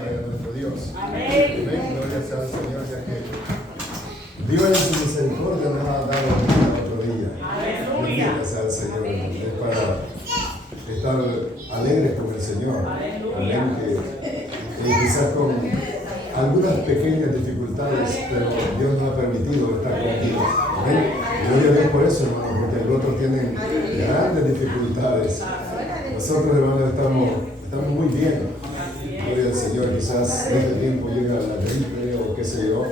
de nuestro Dios. Amén. Amén. Gloria sea al Señor, ya que Dios en su misericordia nos ha dado vida otro día. Aleluya. Gloria sea al Señor. Es para estar alegres con el Señor. Amén. Que quizás con algunas pequeñas dificultades, pero Dios nos ha permitido estar contigo. Amén. Gloria a Dios por eso, hermano, porque los otros tienen grandes dificultades. Nosotros, hermano, estamos muy bien. Gloria al Señor, quizás en este tiempo llega la gripe o qué sé yo,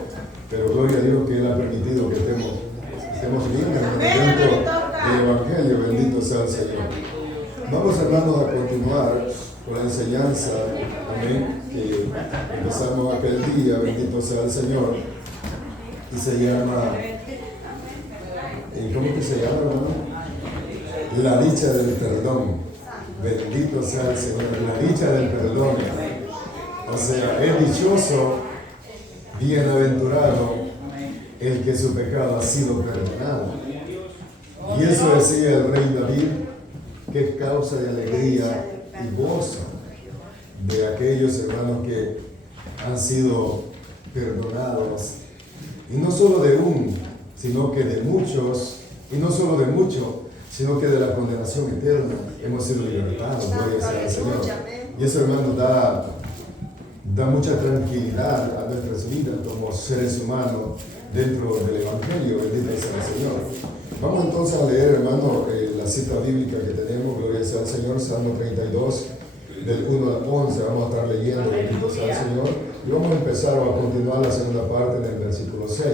pero gloria a Dios que Él ha permitido que estemos bien en el momento del Evangelio, bendito sea el Señor. Vamos, hermanos, a continuar con la enseñanza, amén, que empezamos aquel día, bendito sea el Señor, y se llama, ¿cómo que se llama, hermano? La dicha del perdón. Bendito sea el Señor, la dicha del perdón. O sea, es dichoso, bienaventurado, el que su pecado ha sido perdonado. Y eso decía el rey David, que es causa de alegría y gozo de aquellos hermanos que han sido perdonados. Y no solo de un, sino que de muchos, y no solo de muchos, sino que de la condenación eterna hemos sido libertados. Gloria sea al Señor. Y eso, hermano, da mucha tranquilidad a nuestras vidas como seres humanos dentro del Evangelio. Bendito sea el Señor. Vamos entonces a leer, hermano, la cita bíblica que tenemos. Gloria sea al Señor. Salmo 32, del 1 al 11. Vamos a estar leyendo. Bendito sea el Señor. Y vamos a empezar o a continuar la segunda parte en el versículo 6.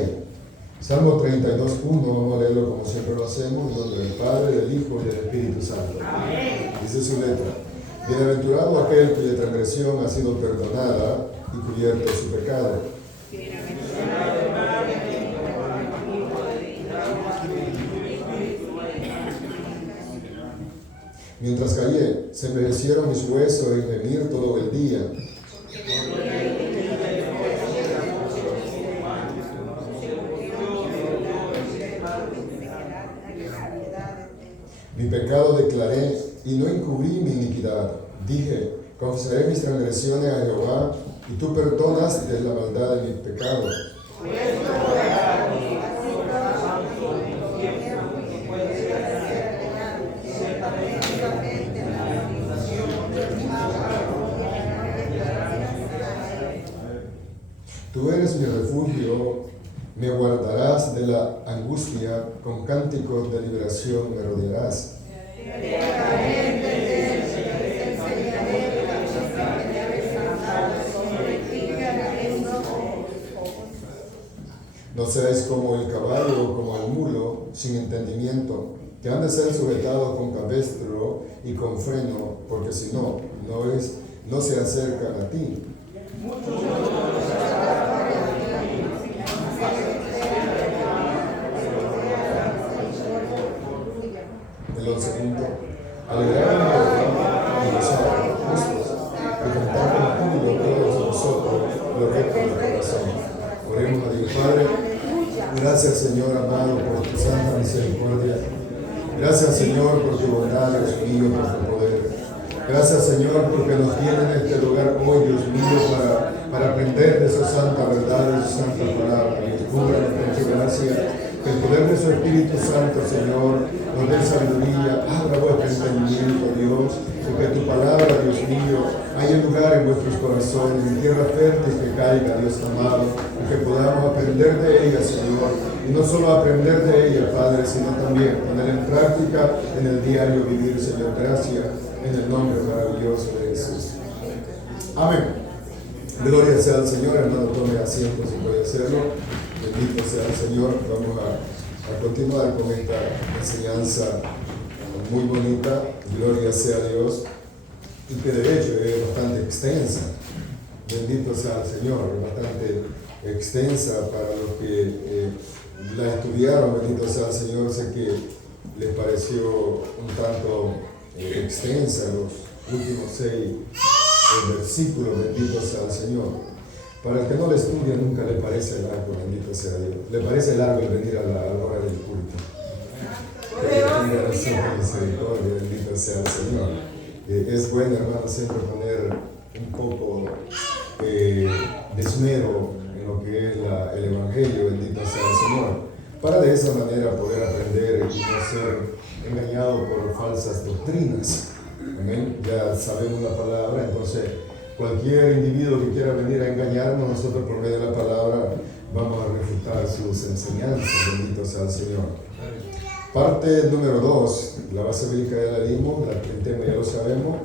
Salmo 32, 1, vamos a leerlo como siempre lo hacemos, en nombre del Padre, del Hijo y del Espíritu Santo. Amén. Dice su letra: Bienaventurado aquel cuya transgresión ha sido perdonada y cubierto su pecado. Mientras callé, se envejecieron mis huesos en gemir todo el día. Mi pecado declaré y no encubrí mi iniquidad. Dije, confesaré mis transgresiones a Jehová, y tú perdonaste la maldad de mi pecado. Tú eres mi refugio, me guardarás de la angustia, con cánticos de liberación me rodearás. No seáis como el caballo o como el mulo, sin entendimiento, que han de ser sujetados con cabestro y con freno, porque si no, no se acercan a ti. El 11 punto. Alegrarme y gozar justos, y cantar con júbilo todos nosotros los rectos del corazón. Oremos a Dios. Padre, gracias, Señor amado, por tu santa misericordia. Gracias, Señor, por tu bondad, Dios mío, por tu poder. Gracias, Señor, porque nos tiene en este lugar hoy, Dios mío, para aprender de su santa verdad, de su santa palabra. Dios, cúbranos con tu gracia. Que el poder de su Espíritu Santo, Señor, nos dé sabiduría, abra vuestro entendimiento, Dios, y que tu palabra, Dios mío, haya lugar en vuestros corazones, en tierra fértil que caiga, Dios amado, y que podamos aprender de ella, Señor, y no solo aprender de ella, Padre, sino también poner en práctica en el diario vivir, Señor. Gracias, en el nombre maravilloso de Jesús. Amén. Gloria sea al Señor. Hermano, tome asiento si puede hacerlo. Bendito sea el Señor. Vamos a continuar con esta enseñanza muy bonita. Gloria sea a Dios. Y que de hecho es bastante extensa. Bendito sea el Señor. Es bastante extensa para los que la estudiaron. Bendito sea el Señor. Sé que les pareció un tanto extensa los últimos 6 versículos. Bendito sea el Señor. Para el que no le estudia nunca le parece largo, bendito sea Dios. Le parece largo el venir a la hora del culto. Que tenga su misericordia, bendito sea el Señor. Es bueno, hermano, siempre poner un poco desmero en lo que es el Evangelio, bendito sea el Señor, para de esa manera poder aprender y no ser engañado por falsas doctrinas. Amén. Ya sabemos la palabra, entonces cualquier individuo que quiera venir a engañarnos, nosotros por medio de la palabra vamos a refutar sus enseñanzas, bendito sea el Señor. Parte número 2, la base bíblica ya la dimos, el tema ya lo sabemos,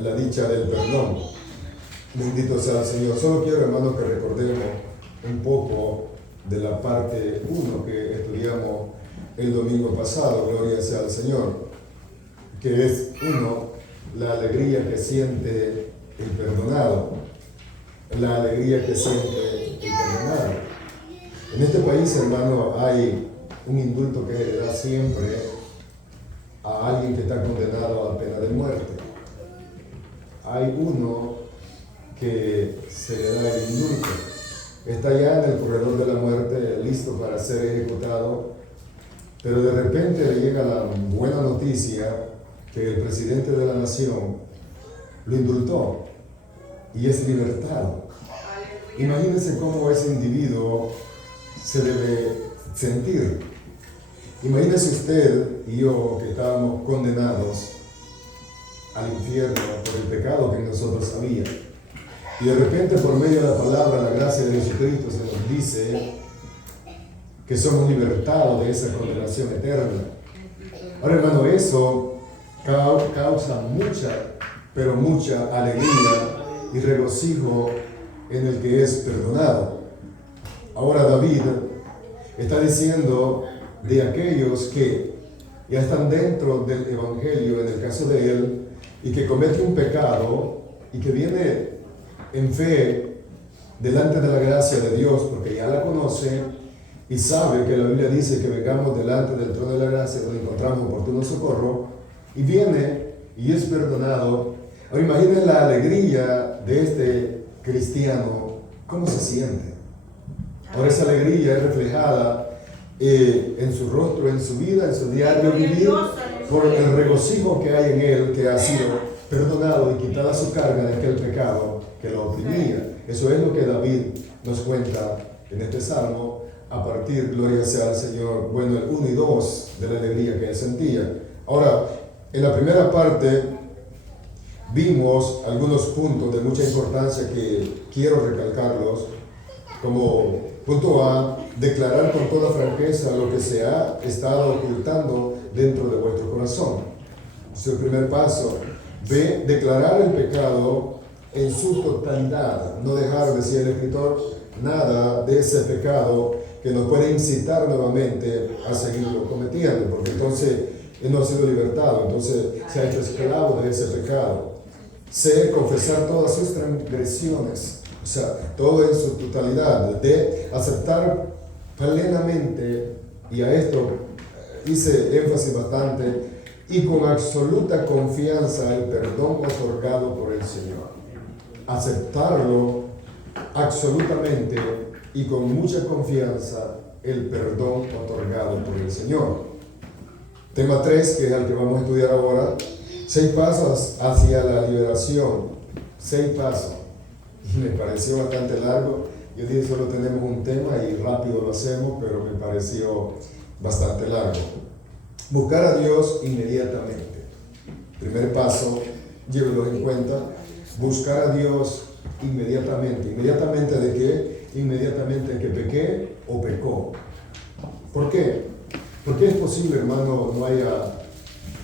la dicha del perdón. Bendito sea el Señor. Solo quiero, hermanos, que recordemos un poco de la parte 1 que estudiamos el domingo pasado, gloria sea al Señor, que es 1, la alegría que siente el perdonado. La alegría que siente el perdonado. En este país, hermano, hay un indulto que se le da siempre a alguien que está condenado a la pena de muerte. Hay uno que se le da el indulto. Está ya en el corredor de la muerte, listo para ser ejecutado, pero de repente le llega la buena noticia que el presidente de la nación lo indultó y es libertado. Imagínense cómo ese individuo se debe sentir. Imagínese usted y yo que estábamos condenados al infierno por el pecado que en nosotros había. Y de repente, por medio de la palabra, la gracia de Jesucristo, se nos dice que somos libertados de esa condenación eterna. Ahora, hermano, eso causa mucha, pero mucha alegría y regocijo en el que es perdonado. Ahora David está diciendo de aquellos que ya están dentro del Evangelio, en el caso de él, y que comete un pecado y que viene en fe delante de la gracia de Dios, porque ya la conoce y sabe que la Biblia dice que vengamos delante del trono de la gracia donde encontramos oportuno socorro, y viene y es perdonado. Ahora imaginen la alegría de este cristiano, cómo se siente. Ahora esa alegría es reflejada en su rostro, en su vida, en su diario vivir, por el regocijo que hay en él, que ha sido perdonado y quitada su carga de aquel pecado que lo oprimía. Eso es lo que David nos cuenta en este salmo, a partir, gloria sea al Señor, bueno, el 1 y 2 de la alegría que él sentía. Ahora, en la primera parte vimos algunos puntos de mucha importancia que quiero recalcarlos, como punto A, declarar con toda franqueza lo que se ha estado ocultando dentro de vuestro corazón. Es el primer paso. B, declarar el pecado en su totalidad. No dejar, decía el escritor, nada de ese pecado que nos puede incitar nuevamente a seguirlo cometiendo, porque entonces él no ha sido libertado, entonces se ha hecho esclavo de ese pecado. C, confesar todas sus transgresiones. O sea, todo en su totalidad, de aceptar plenamente, y a esto hice énfasis bastante, y con absoluta confianza el perdón otorgado por el Señor. Aceptarlo absolutamente y con mucha confianza el perdón otorgado por el Señor. Tema 3, que es el que vamos a estudiar ahora, 6 pasos hacia la liberación. 6 pasos. Me pareció bastante largo. Yo dije, solo tenemos un tema y rápido lo hacemos, pero me pareció bastante largo. Buscar a Dios inmediatamente. Primer paso, llévelo en cuenta. Buscar a Dios inmediatamente. ¿Inmediatamente de qué? Inmediatamente que pequé o pecó. ¿Por qué? Porque es posible, hermano, no haya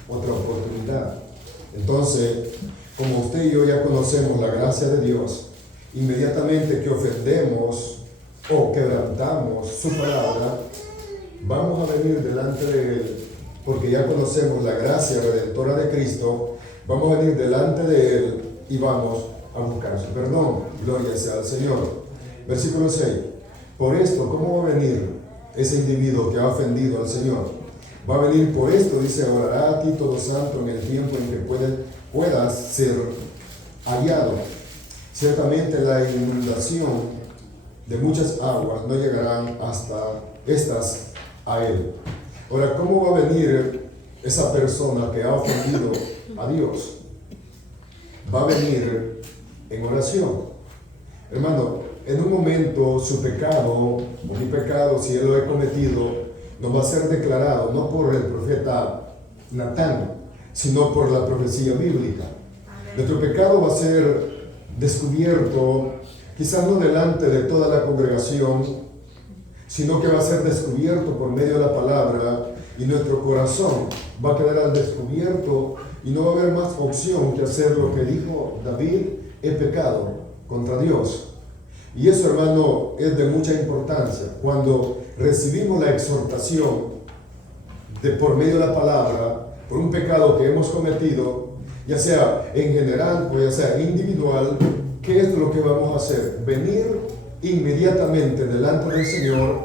otra oportunidad. Entonces, como usted y yo ya conocemos la gracia de Dios, inmediatamente que ofendemos o quebrantamos su palabra, vamos a venir delante de Él, porque ya conocemos la gracia redentora de Cristo, vamos a venir delante de Él y vamos a buscar su perdón. Gloria sea al Señor. Versículo 6. Por esto, ¿cómo va a venir ese individuo que ha ofendido al Señor? Va a venir por esto, dice, orará a ti todo santo en el tiempo en que puedas ser hallado. Ciertamente la inundación de muchas aguas no llegarán hasta estas a él. Ahora, ¿cómo va a venir esa persona que ha ofendido a Dios? Va a venir en oración. Hermano, en un momento su pecado, o mi pecado, si él lo he cometido, no va a ser declarado, no por el profeta Natán, sino por la profecía bíblica. Nuestro pecado va a ser descubierto, quizás no delante de toda la congregación, sino que va a ser descubierto por medio de la palabra, y nuestro corazón va a quedar al descubierto y no va a haber más opción que hacer lo que dijo David: he pecado contra Dios. Y eso, hermano, es de mucha importancia. Cuando recibimos la exhortación por medio de la palabra, por un pecado que hemos cometido, ya sea en general o ya sea individual, ¿qué es lo que vamos a hacer? Venir inmediatamente delante del Señor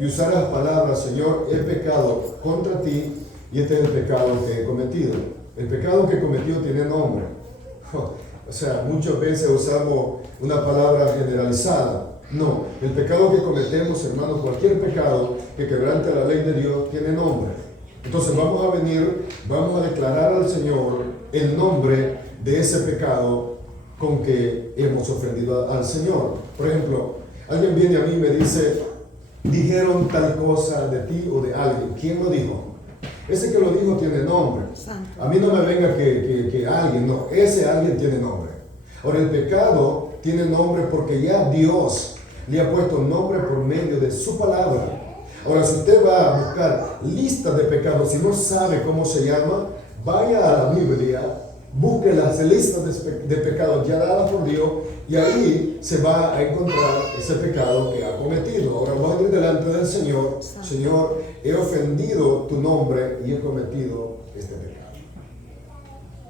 y usar las palabras: Señor, he pecado contra ti y este es el pecado que he cometido. El pecado que he cometido tiene nombre. O sea, muchas veces usamos una palabra generalizada. No, el pecado que cometemos, hermanos, cualquier pecado que quebrante la ley de Dios tiene nombre. Entonces vamos a venir, vamos a declarar al Señor el nombre de ese pecado con que hemos ofendido al Señor. Por ejemplo, alguien viene a mí y me dice: dijeron tal cosa de ti o de alguien. ¿Quién lo dijo? Ese que lo dijo tiene nombre. A mí no me venga que alguien, no, ese alguien tiene nombre. Ahora, el pecado tiene nombre porque ya Dios le ha puesto nombre por medio de su palabra. Ahora, si usted va a buscar listas de pecados y no sabe cómo se llama, vaya a la Biblia, busque las listas de pecados ya dadas por Dios, y ahí se va a encontrar ese pecado que ha cometido. Ahora vamos a ir delante del Señor: Señor, he ofendido tu nombre y he cometido este pecado.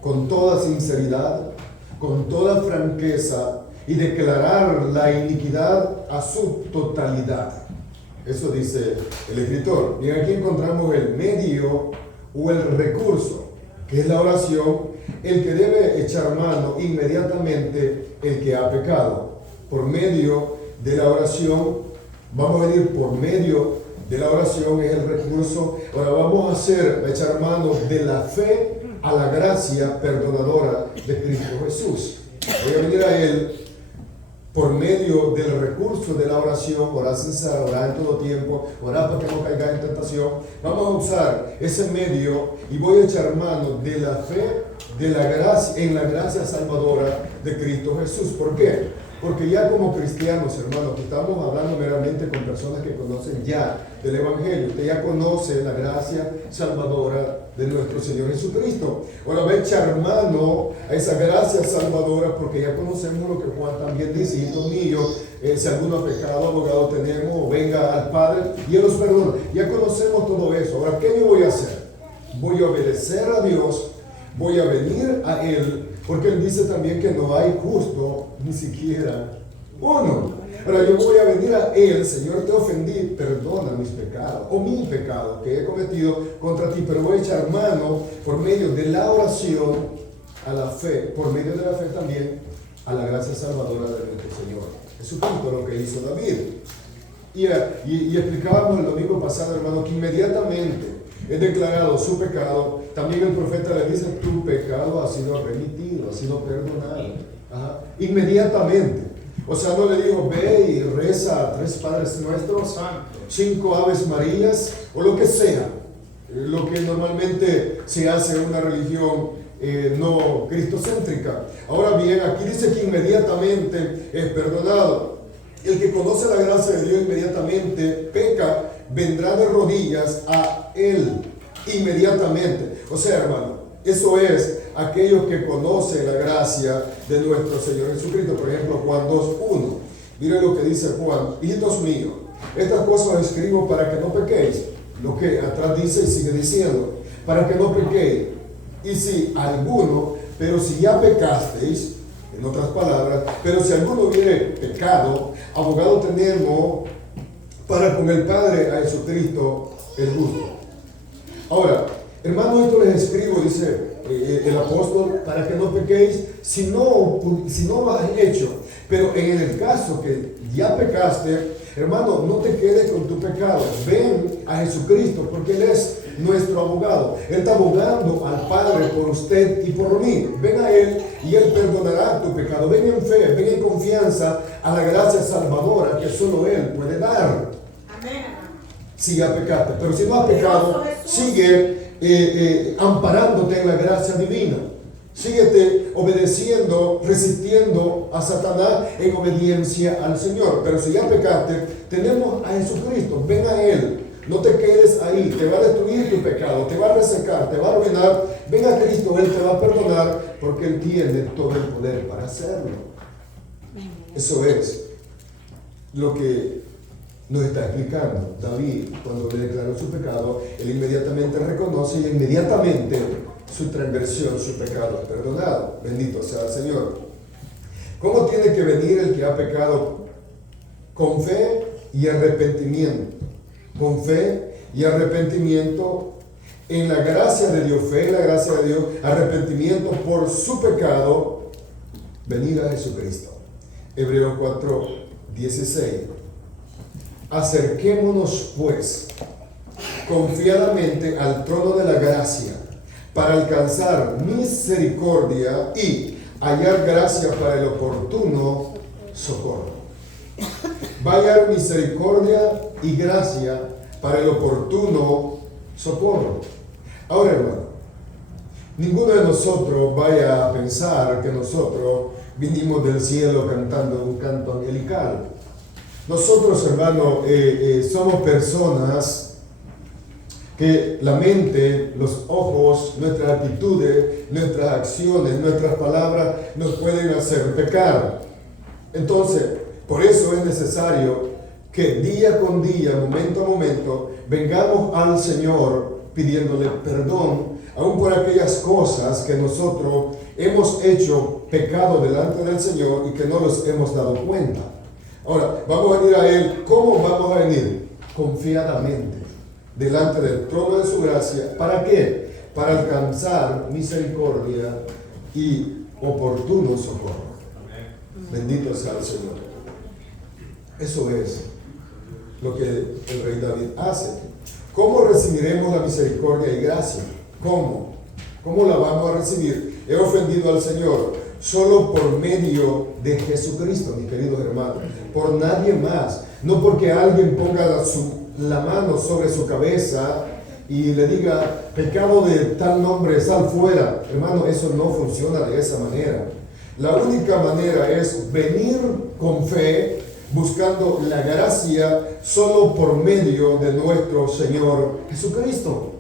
Con toda sinceridad, con toda franqueza, y declarar la iniquidad a su totalidad. Eso dice el escritor. Bien, aquí encontramos el medio o el recurso, que es la oración, el que debe echar mano inmediatamente el que ha pecado. Por medio de la oración, vamos a venir por medio de la oración, es el recurso. Ahora vamos a echar mano de la fe a la gracia perdonadora de Cristo Jesús. Voy a venir a Él por medio del recurso de la oración: orar sin cesar, orar en todo tiempo, orar para que no caiga en tentación. Vamos a usar ese medio y voy a echar mano de la fe, de la gracia, en la gracia salvadora de Cristo Jesús. ¿Por qué? Porque ya como cristianos, hermanos, estamos hablando meramente con personas que conocen ya del Evangelio. Usted ya conoce la gracia salvadora de nuestro Señor Jesucristo. Ahora va a echar mano a esa gracia salvadora, porque ya conocemos lo que Juan también dice: hijos míos, si alguno ha pecado, abogado tenemos, venga al Padre y Él los perdona. Ya conocemos todo eso. Ahora, ¿qué yo voy a hacer? Voy a obedecer a Dios, voy a venir a Él, porque Él dice también que no hay justo ni siquiera uno. Ahora yo voy a venir a Él: Señor, te ofendí, perdona mis pecados, o mi pecado que he cometido contra ti, pero voy a echar mano por medio de la oración a la fe, por medio de la fe también a la gracia salvadora de nuestro Señor Jesucristo, lo que hizo David. Y explicábamos el domingo pasado, hermano, que inmediatamente es declarado su pecado, también el profeta le dice: tu pecado ha sido remitido, ha sido perdonado. Ajá. Inmediatamente. O sea, no le dijo: ve y reza 3 Padres Nuestros, 5 Aves Marías, o lo que sea, lo que normalmente se hace en una religión no cristocéntrica. Ahora bien, aquí dice que inmediatamente es perdonado. El que conoce la gracia de Dios inmediatamente peca, vendrá de rodillas a Él inmediatamente. O sea, hermano, eso es aquellos que conocen la gracia de nuestro Señor Jesucristo. Por ejemplo, Juan 2:1. Miren lo que dice Juan: hijitos míos, estas cosas os escribo para que no pequéis. Lo que atrás dice y sigue diciendo: para que no pequéis. Y si alguno, pero si ya pecasteis, en otras palabras, pero si alguno hubiere pecado, abogado tenemos para con el Padre a Jesucristo el justo. Ahora, hermanos, esto les escribo, dice el apóstol, para que no pequéis si no lo has hecho. Pero en el caso que ya pecaste, hermano, no te quedes con tu pecado. Ven a Jesucristo, porque Él es nuestro abogado. Él está abogando al Padre por usted y por mí. Ven a Él y Él perdonará tu pecado. Ven en fe, ven en confianza a la gracia salvadora que solo Él puede dar. Amén. Si ya pecaste, pero si no has pecado, sigue amparándote en la gracia divina. Síguete obedeciendo, resistiendo a Satanás en obediencia al Señor. Pero si ya pecaste, tenemos a Jesucristo. Ven a Él. No te quedes ahí. Te va a destruir tu pecado, te va a resecar, te va a arruinar. Ven a Cristo, Él te va a perdonar porque Él tiene todo el poder para hacerlo. Eso es lo que nos está explicando David cuando le declaró su pecado. Él inmediatamente reconoce y inmediatamente su transgresión, su pecado es perdonado. Bendito sea el Señor. ¿Cómo tiene que venir el que ha pecado? Con fe y arrepentimiento. Con fe y arrepentimiento en la gracia de Dios. Fe en la gracia de Dios, arrepentimiento por su pecado, venir a Jesucristo. Hebreos 4:16. Acerquémonos pues confiadamente al trono de la gracia para alcanzar misericordia y hallar gracia para el oportuno socorro. Va a hallar misericordia y gracia para el oportuno socorro. Ahora, hermano, ninguno de nosotros vaya a pensar que nosotros vinimos del cielo cantando un canto angelical. Nosotros, hermano, somos personas que la mente, los ojos, nuestras actitudes, nuestras acciones, nuestras palabras nos pueden hacer pecar. Entonces, por eso es necesario que día con día, momento a momento, vengamos al Señor pidiéndole perdón, aun por aquellas cosas que nosotros hemos hecho pecado delante del Señor y que no nos hemos dado cuenta. Ahora, vamos a venir a Él. ¿Cómo vamos a venir? Confiadamente, delante del trono de su gracia. ¿Para qué? Para alcanzar misericordia y oportuno socorro. Bendito sea el Señor. Eso es lo que el rey David hace. ¿Cómo recibiremos la misericordia y gracia? ¿Cómo? ¿Cómo la vamos a recibir? He ofendido al Señor. Solo por medio de Jesucristo, mis queridos hermanos, por nadie más. No porque alguien ponga la mano sobre su cabeza y le diga, pecado de tal nombre, sal fuera. Hermano, eso no funciona de esa manera. La única manera es venir con fe, buscando la gracia solo por medio de nuestro Señor Jesucristo.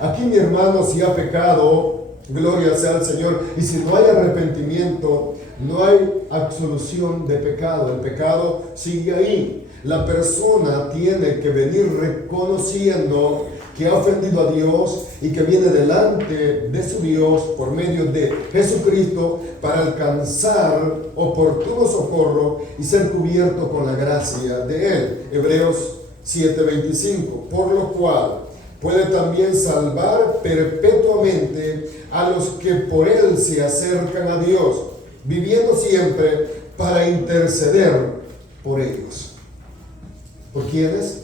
Aquí, mi hermano, si ha pecado, gloria sea al Señor. Y si no hay arrepentimiento, no hay absolución de pecado. El pecado sigue ahí. La persona tiene que venir reconociendo que ha ofendido a Dios y que viene delante de su Dios por medio de Jesucristo para alcanzar oportuno socorro y ser cubierto con la gracia de Él. Hebreos 7:25. Por lo cual puede también salvar perpetuamente a los que por Él se acercan a Dios, viviendo siempre para interceder por ellos. ¿Por quiénes?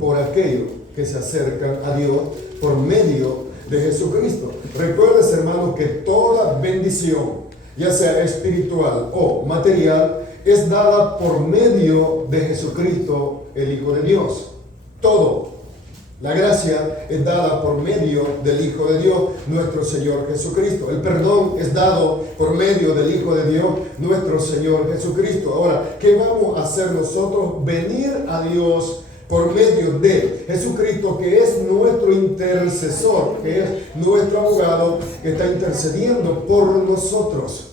Por aquellos que se acercan a Dios por medio de Jesucristo. Recuerdes, hermano, que toda bendición, ya sea espiritual o material, es dada por medio de Jesucristo, el Hijo de Dios. Todo. La gracia es dada por medio del Hijo de Dios, nuestro Señor Jesucristo. El perdón es dado por medio del Hijo de Dios, nuestro Señor Jesucristo. Ahora, ¿qué vamos a hacer nosotros? Venir a Dios por medio de Jesucristo, que es nuestro intercesor, que es nuestro abogado, que está intercediendo por nosotros.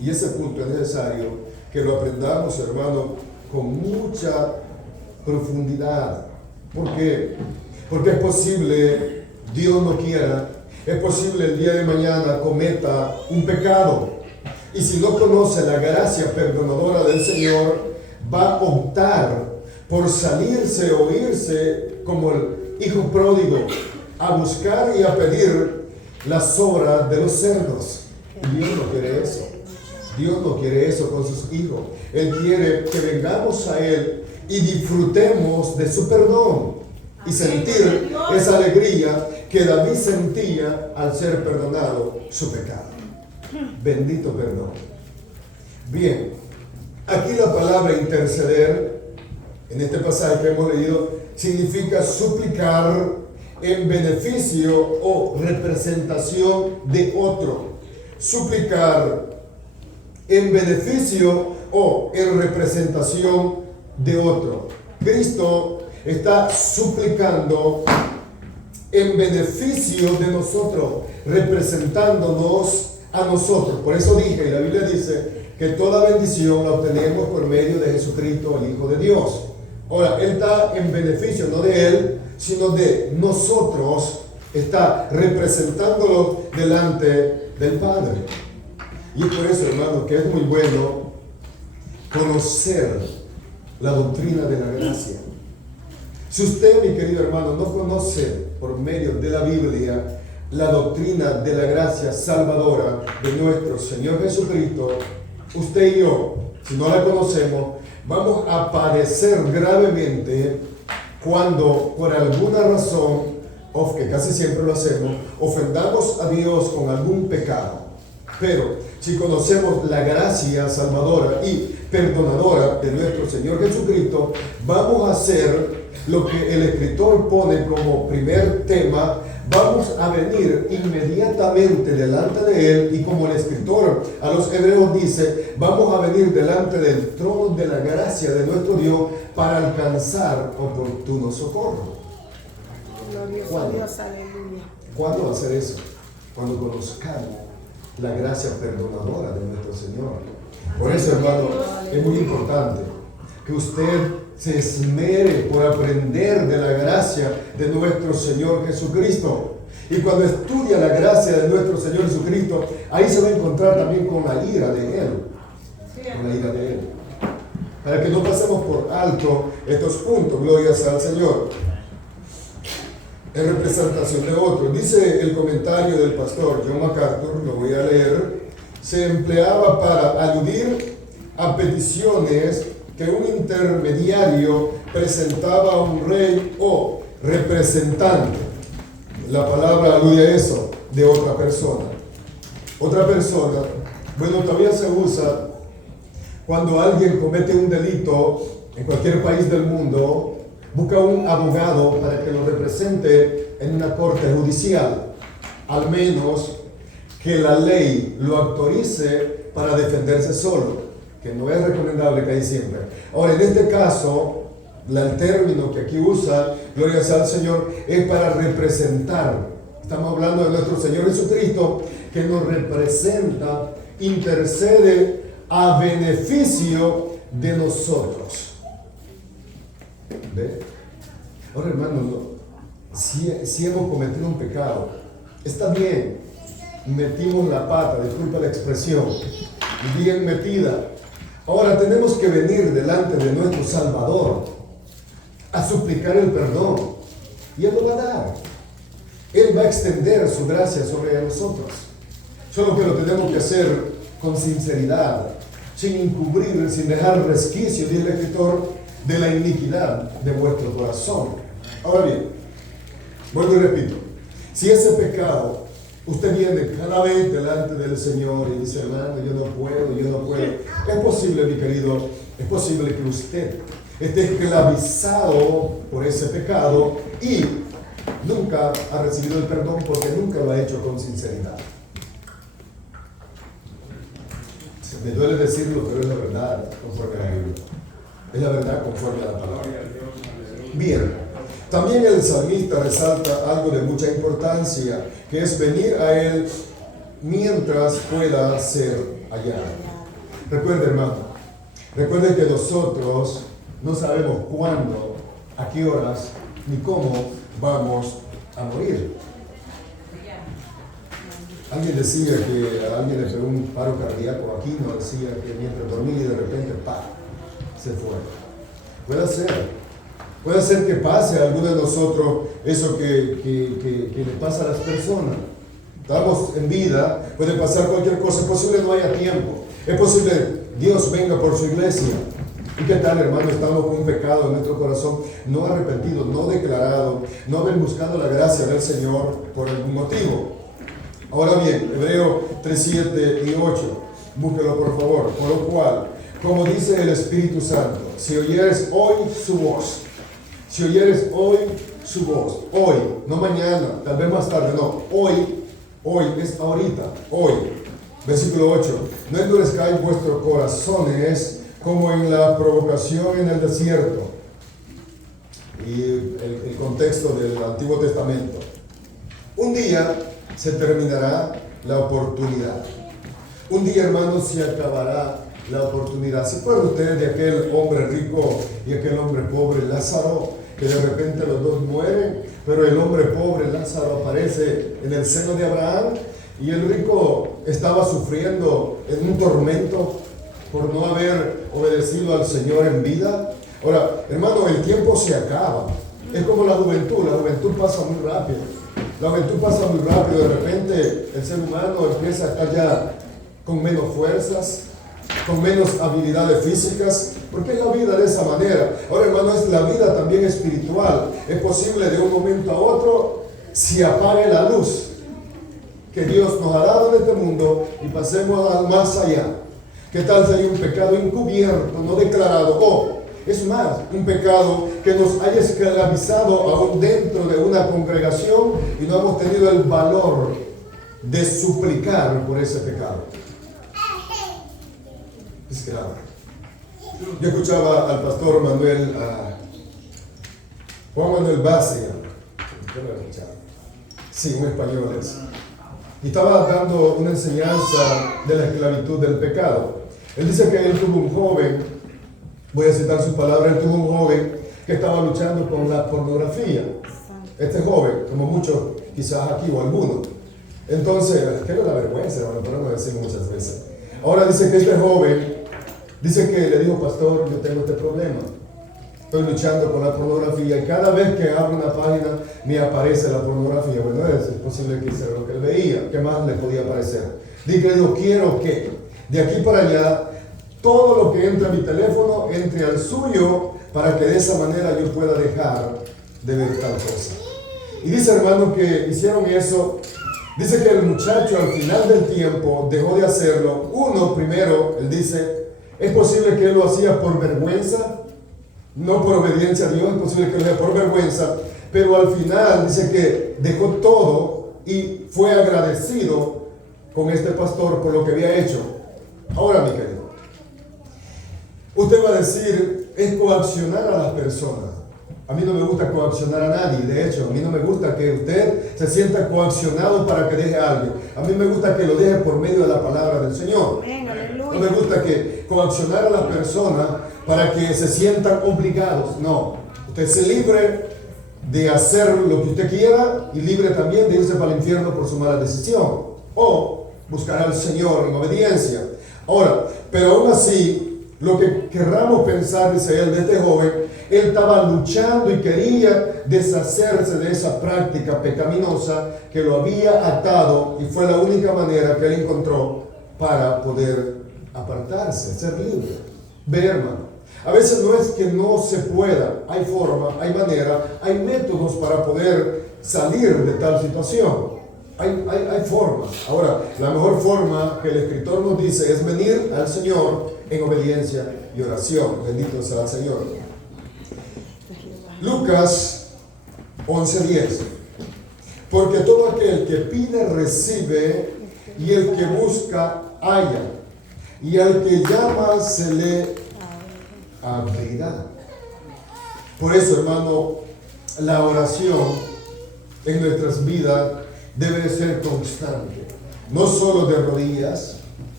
Y ese punto es necesario que lo aprendamos, hermano, con mucha profundidad. ¿Por qué? Porque es posible, Dios no quiera, es posible el día de mañana cometa un pecado. Y si no conoce la gracia perdonadora del Señor, va a optar por salirse o irse como el hijo pródigo a buscar y a pedir las sobras de los cerdos. Y Dios no quiere eso. Dios no quiere eso con sus hijos. Él quiere que vengamos a Él y disfrutemos de su perdón. y sentir esa alegría que David sentía al ser perdonado su pecado. Bendito perdón. Bien, aquí la palabra interceder, en este pasaje que hemos leído, significa suplicar en beneficio o representación de otro. Suplicar en beneficio o en representación de otro. Cristo está suplicando en beneficio de nosotros, representándonos a nosotros. Por eso dije, y la Biblia dice que toda bendición la obtenemos por medio de Jesucristo, el Hijo de Dios. Ahora, Él está en beneficio, no de Él, sino de nosotros. Está representándolo delante del Padre. Y es por eso, hermano, que es muy bueno conocer la doctrina de la gracia. Si usted, mi querido hermano, no conoce por medio de la Biblia la doctrina de la gracia salvadora de nuestro Señor Jesucristo, usted y yo, si no la conocemos, vamos a padecer gravemente cuando por alguna razón, o que casi siempre lo hacemos, ofendamos a Dios con algún pecado. Pero si conocemos la gracia salvadora y perdonadora de nuestro Señor Jesucristo, vamos a hacer lo que el escritor pone como primer tema. Vamos a venir inmediatamente delante de Él, y como el escritor a los hebreos dice, vamos a venir delante del trono de la gracia de nuestro Dios para alcanzar oportuno socorro. ¿Cuándo va a ser eso? Cuando conozcamos la gracia perdonadora de nuestro Señor. Por eso, hermano, es muy importante que usted se esmere por aprender de la gracia de nuestro Señor Jesucristo. Y cuando estudia la gracia de nuestro Señor Jesucristo, ahí se va a encontrar también con la ira de Él. Con la ira de Él. Para que no pasemos por alto estos puntos. Gloria sea al Señor. En representación de otro. Dice el comentario del pastor John MacArthur, lo voy a leer, se empleaba para aludir a peticiones que un intermediario presentaba a un rey o representante. La palabra alude a eso, de otra persona. Otra persona, bueno, todavía se usa cuando alguien comete un delito en cualquier país del mundo. Busca un abogado para que lo represente en una corte judicial, al menos que la ley lo autorice para defenderse solo, que no es recomendable que hay siempre. Ahora, en este caso, el término que aquí usa, gloria sea al Señor, es para representar. Estamos hablando de nuestro Señor Jesucristo, que nos representa, intercede a beneficio de nosotros. ¿Ve? Ahora, hermano, si hemos cometido un pecado, está bien, metimos la pata, disculpa la expresión, bien metida. Ahora tenemos que venir delante de nuestro Salvador a suplicar el perdón, y Él lo va a dar. Él va a extender su gracia sobre nosotros. Solo que lo tenemos que hacer con sinceridad, sin encubrir, sin dejar resquicio, dice el escritor, de la iniquidad de vuestro corazón. Ahora bien, vuelvo y repito, si ese pecado, usted viene cada vez delante del Señor y dice, hermano, yo no puedo, es posible, mi querido, es posible que usted esté esclavizado por ese pecado y nunca ha recibido el perdón porque nunca lo ha hecho con sinceridad. Me duele decirlo, pero es la verdad conforme a la Biblia. Es la verdad conforme a la palabra. Bien, también el salmista resalta algo de mucha importancia, que es venir a Él mientras pueda ser hallado. Recuerde, hermano, recuerde que nosotros no sabemos cuándo, a qué horas, ni cómo vamos a morir. Alguien decía que a alguien le pegó un paro cardíaco aquí, no decía que mientras dormía y de repente, ¡pah!, se fue. Puede ser que pase a alguno de nosotros eso que le pasa a las personas. Estamos en vida, puede pasar cualquier cosa, es posible no haya tiempo, es posible Dios venga por su iglesia, ¿Y qué tal, hermano? Estamos con un pecado en nuestro corazón, no arrepentido, no declarado, no haber buscado la gracia del Señor por algún motivo. Ahora bien, Hebreo 3, 7 y 8, búsquelo por favor. Por lo cual, como dice el Espíritu Santo, si oyeres hoy su voz, si oyeres hoy su voz, hoy, no mañana, tal vez más tarde, no, hoy es ahorita, hoy. Versículo 8, no endurezcáis vuestros corazones como en la provocación en el desierto. Y el contexto del Antiguo Testamento. Un día se terminará la oportunidad. Un día, hermanos, se acabará la oportunidad. ¿Se acuerdan ustedes de aquel hombre rico y aquel hombre pobre, Lázaro, que de repente los dos mueren, pero el hombre pobre, Lázaro, aparece en el seno de Abraham y el rico estaba sufriendo en un tormento por no haber obedecido al Señor en vida? Ahora, hermano, el tiempo se acaba. Es como la juventud pasa muy rápido. La juventud pasa muy rápido, de repente el ser humano empieza a estar ya con menos fuerzas, con menos habilidades físicas, porque es la vida de esa manera. Ahora, hermano, es la vida también espiritual. Es posible de un momento a otro se apague la luz que Dios nos ha dado en este mundo y pasemos al más allá. ¿Qué tal sería un pecado encubierto, no declarado? O, es más, un pecado que nos haya esclavizado aún dentro de una congregación y no hemos tenido el valor de suplicar por ese pecado. Es grave. Yo escuchaba al pastor Manuel, Juan Manuel Bárcena. ¿Qué lo escuchaba? Sí, un español es. Y estaba dando una enseñanza de la esclavitud del pecado. Él dice que él tuvo un joven, voy a citar sus palabras, él tuvo un joven que estaba luchando con la pornografía. Este joven, como muchos quizás aquí o algunos. Entonces, que no da vergüenza, hermano, pero no lo decimos muchas veces. Ahora dice que este joven, dice que le dijo, pastor, yo tengo este problema. Estoy luchando con la pornografía y cada vez que abro una página me aparece la pornografía. Bueno, es posible que hiciera lo que él veía. ¿Qué más le podía aparecer? Dije, quiero que de aquí para allá todo lo que entra a mi teléfono entre al suyo para que de esa manera yo pueda dejar de ver tal cosa. Y dice, hermano, que hicieron eso. Dice que el muchacho al final del tiempo dejó de hacerlo. Primero, él dice, es posible que él lo hacía por vergüenza, no por obediencia a Dios, es posible que lo hacía por vergüenza, pero al final dice que dejó todo y fue agradecido con este pastor por lo que había hecho. Ahora, mi querido, usted va a decir, es coaccionar a las personas. A mí no me gusta coaccionar a nadie. De hecho, a mí no me gusta que usted se sienta coaccionado para que deje algo. A mí me gusta que lo deje por medio de la palabra del Señor. No me gusta que coaccionar a las personas para que se sientan obligados. No, usted se libre de hacer lo que usted quiera y libre también de irse para el infierno por su mala decisión. O buscar al Señor en obediencia. Ahora, pero aún así, lo que querramos pensar, dice él, de este joven, él estaba luchando y quería deshacerse de esa práctica pecaminosa que lo había atado y fue la única manera que él encontró para poder apartarse, ser libre. Ve, hermano, a veces no es que no se pueda, hay forma, hay manera, hay métodos para poder salir de tal situación. Hay formas. Ahora, la mejor forma que el escritor nos dice es venir al Señor en obediencia y oración. Bendito sea el Señor. Lucas 11:10. Porque todo aquel que pide recibe, y el que busca halla, y al que llama se le abrirá. Por eso, hermano, la oración en nuestras vidas debe ser constante, no solo de rodillas,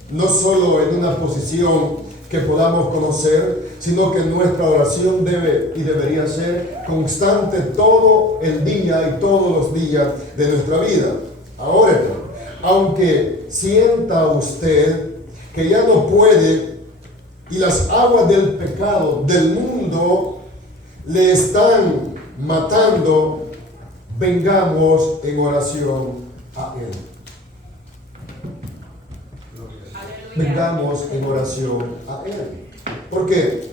no solo en una posición que podamos conocer, sino que nuestra oración debe y debería ser constante todo el día y todos los días de nuestra vida. Ahora, aunque sienta usted que ya no puede y las aguas del pecado del mundo le están matando, vengamos en oración a Él. Vengamos en oración a Él. ¿Por qué?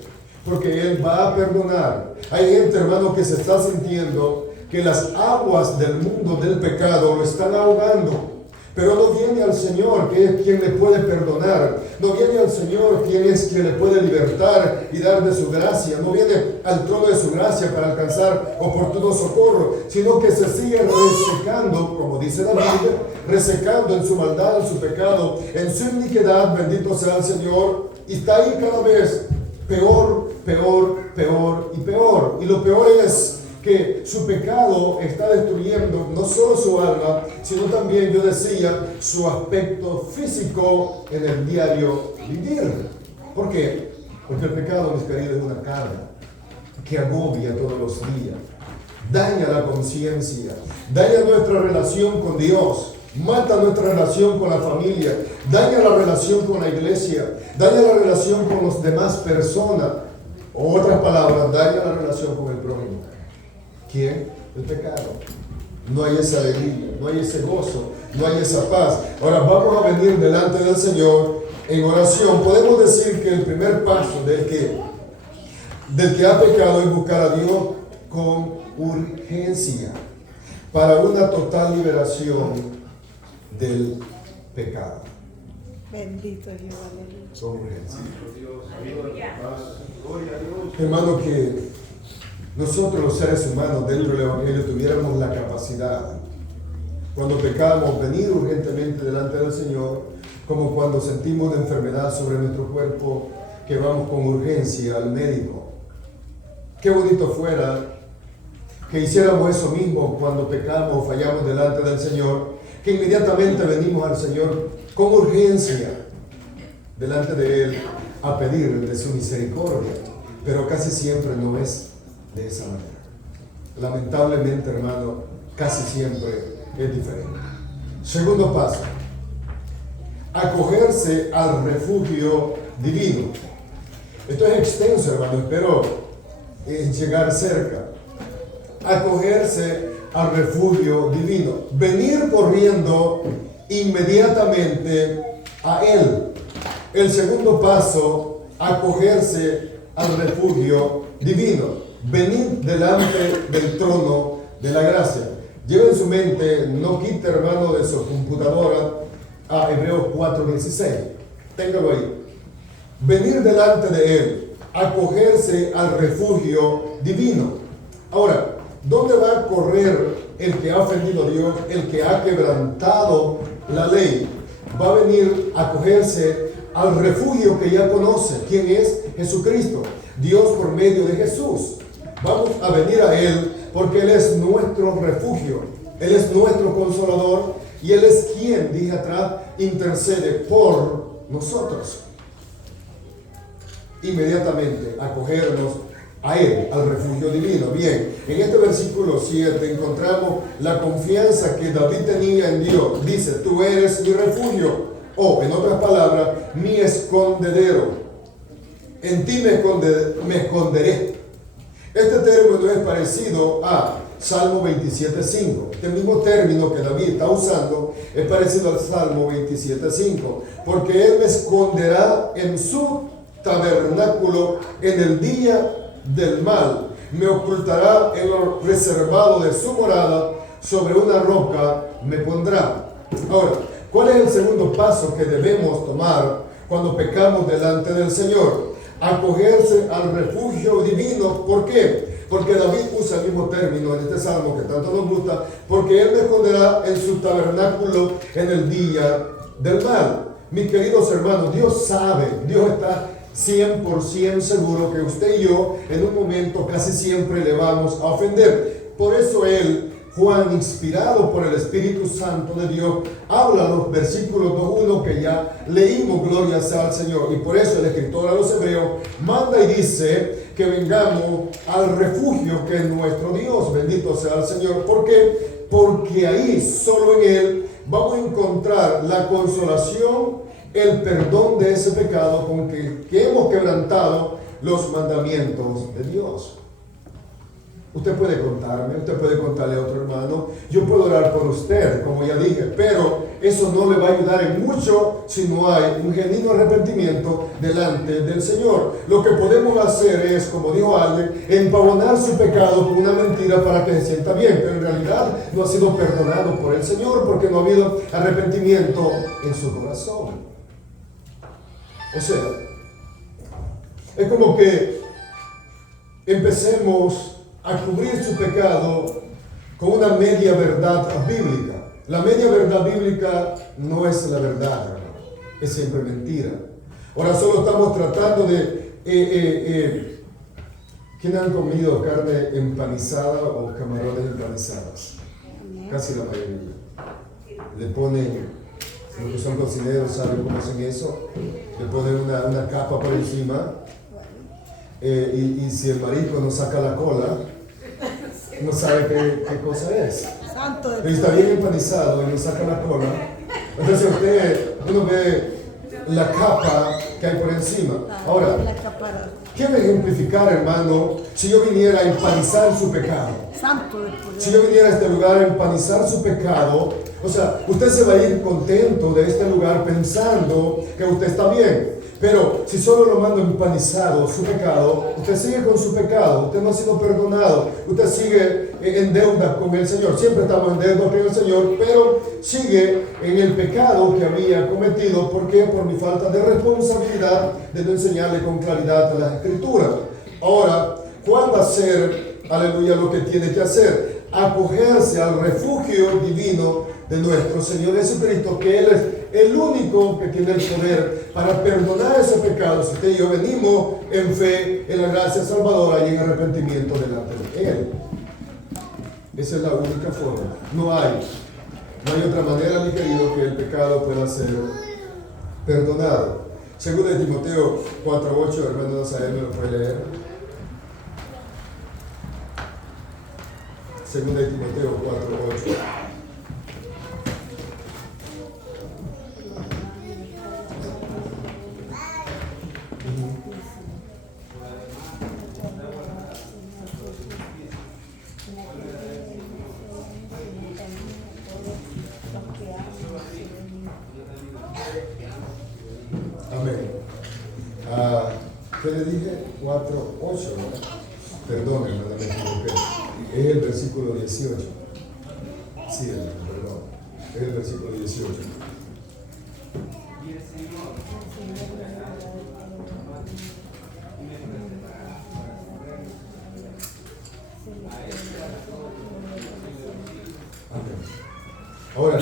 porque Él va a perdonar. Hay gente, hermano, que se está sintiendo que las aguas del mundo del pecado lo están ahogando. Pero no viene al Señor, que es quien le puede perdonar. No viene al Señor, quien es quien le puede libertar y dar de su gracia. No viene al trono de su gracia para alcanzar oportuno socorro, sino que se sigue resecando, como dice la Biblia, resecando en su maldad, en su pecado, en su iniquidad. Bendito sea el Señor. Y está ahí cada vez peor, peor, peor y peor. Y lo peor es que su pecado está destruyendo no solo su alma, sino también, yo decía, su aspecto físico en el diario vivir. ¿Por qué? Porque el pecado, mis queridos, es una carga que agobia todos los días, daña la conciencia, daña nuestra relación con Dios, mata nuestra relación con la familia, daña la relación con la iglesia, daña la relación con las demás personas, o otras palabras, daña la relación con el prójimo. ¿Quién? El pecado. No hay esa alegría, no hay ese gozo, no hay esa paz. Ahora vamos a venir delante del Señor en oración. Podemos decir que el primer paso del que ha pecado es buscar a Dios con urgencia para una total liberación del pecado. Bendito Dios, aleluya. Con urgencia. Hermano, que nosotros los seres humanos dentro del Evangelio tuviéramos la capacidad, cuando pecamos, venir urgentemente delante del Señor, como cuando sentimos una enfermedad sobre nuestro cuerpo, que vamos con urgencia al médico. Qué bonito fuera que hiciéramos eso mismo cuando pecamos o fallamos delante del Señor, que inmediatamente venimos al Señor con urgencia delante de Él a pedir de su misericordia, pero casi siempre no es de esa manera. Lamentablemente, hermano, casi siempre es diferente. Segundo paso, acogerse al refugio divino. Esto es extenso, hermano, espero llegar cerca. Acogerse al refugio divino, venir corriendo inmediatamente a Él. El segundo paso, acogerse al refugio divino. Venir delante del trono de la gracia. Lleva en su mente, no quite, hermano, de su computadora a Hebreos 4:16. Téngalo ahí. Venir delante de Él, acogerse al refugio divino. Ahora, ¿dónde va a correr el que ha ofendido a Dios, el que ha quebrantado la ley? Va a venir a acogerse al refugio que ya conoce. ¿Quién es? Jesucristo. Dios por medio de Jesús. Vamos a venir a Él porque Él es nuestro refugio, Él es nuestro consolador y Él es quien, dije atrás, intercede por nosotros. Inmediatamente acogernos a Él, al refugio divino. Bien, en este versículo 7 encontramos la confianza que David tenía en Dios. Dice, tú eres mi refugio, o en otras palabras, mi escondedero. En ti me esconderé. Este término es parecido a Salmo 27:5. Este mismo término que David está usando es parecido al Salmo 27:5. Porque Él me esconderá en su tabernáculo en el día del mal. Me ocultará en lo reservado de su morada. Sobre una roca me pondrá. Ahora, ¿cuál es el segundo paso que debemos tomar cuando pecamos delante del Señor? Acogerse al refugio divino. ¿Por qué? Porque David usa el mismo término en este salmo que tanto nos gusta, porque Él me esconderá en su tabernáculo en el día del mal. Mis queridos hermanos, Dios sabe, Dios está 100% seguro que usted y yo en un momento casi siempre le vamos a ofender. Por eso Él, Juan, inspirado por el Espíritu Santo de Dios, habla los versículos 2:1 que ya leímos, gloria sea al Señor. Y por eso el escritor a los Hebreos manda y dice que vengamos al refugio que es nuestro Dios. Bendito sea el Señor. ¿Por qué? Porque ahí, solo en Él, vamos a encontrar la consolación, el perdón de ese pecado con que hemos quebrantado los mandamientos de Dios. Usted puede contarme, usted puede contarle a otro hermano, yo puedo orar por usted, como ya dije, pero eso no le va a ayudar en mucho si no hay un genuino arrepentimiento delante del Señor. Lo que podemos hacer es, como dijo alguien, empavonar su pecado con una mentira para que se sienta bien, pero en realidad no ha sido perdonado por el Señor porque no ha habido arrepentimiento en su corazón. O sea, es como que empecemos a cubrir su pecado con una media verdad bíblica. La media verdad bíblica no es la verdad, hermano. Es siempre mentira. Ahora solo estamos tratando de... ¿quién han comido carne empanizada o camarones empanizados? Casi la mayoría. Le ponen, los que son cocineros saben cómo hacen eso, le ponen una capa por encima. Y si el marisco no saca la cola, no sabe qué cosa es. Santo de Pero está bien empanizado y no saca la cola. Entonces uno ve la capa que hay por encima. Ahora, quiero ejemplificar, hermano, si yo viniera a empanizar su pecado. Santo de poder. Si yo viniera a este lugar a empanizar su pecado, o sea, usted se va a ir contento de este lugar pensando que usted está bien. Pero si solo lo mando empanizado su pecado, usted sigue con su pecado, usted no ha sido perdonado, usted sigue en deuda con el Señor. Siempre estamos en deuda con el Señor, pero sigue en el pecado que había cometido. ¿Por qué? Por mi falta de responsabilidad de no enseñarle con claridad las Escrituras. Ahora, ¿cuál va a ser, aleluya, lo que tiene que hacer? Acogerse al refugio divino de nuestro Señor Jesucristo, que Él es el único que tiene el poder para perdonar ese pecado. Si usted y yo venimos en fe, en la gracia salvadora y en arrepentimiento delante de Él. Esa es la única forma. No hay otra manera, mi querido, que el pecado pueda ser perdonado. Segundo de Timoteo 4:8, hermano Nazael, ¿me lo puede leer? Segundo de Timoteo 4:8. Amén. ¿Qué le dije? 4:8, ¿verdad? Perdón, hermano, me equivoqué. Es el versículo 18. Sí, hermano, perdón. Es el versículo 18. Ahora,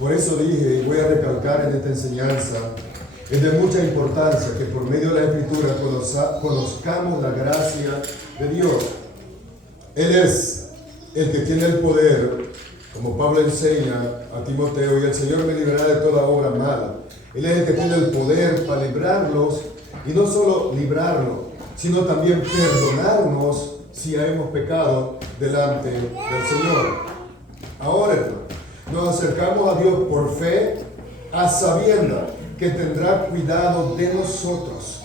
por eso dije, y voy a recalcar en esta enseñanza, es de mucha importancia que por medio de la Escritura conozcamos la gracia de Dios. Él es el que tiene el poder, como Pablo enseña a Timoteo, y el Señor me librará de toda obra mala. Él es el que tiene el poder para librarlos, y no solo librarlos, sino también perdonarnos si hemos pecado delante del Señor. Ahora, nos acercamos a Dios por fe, a sabienda que tendrá cuidado de nosotros.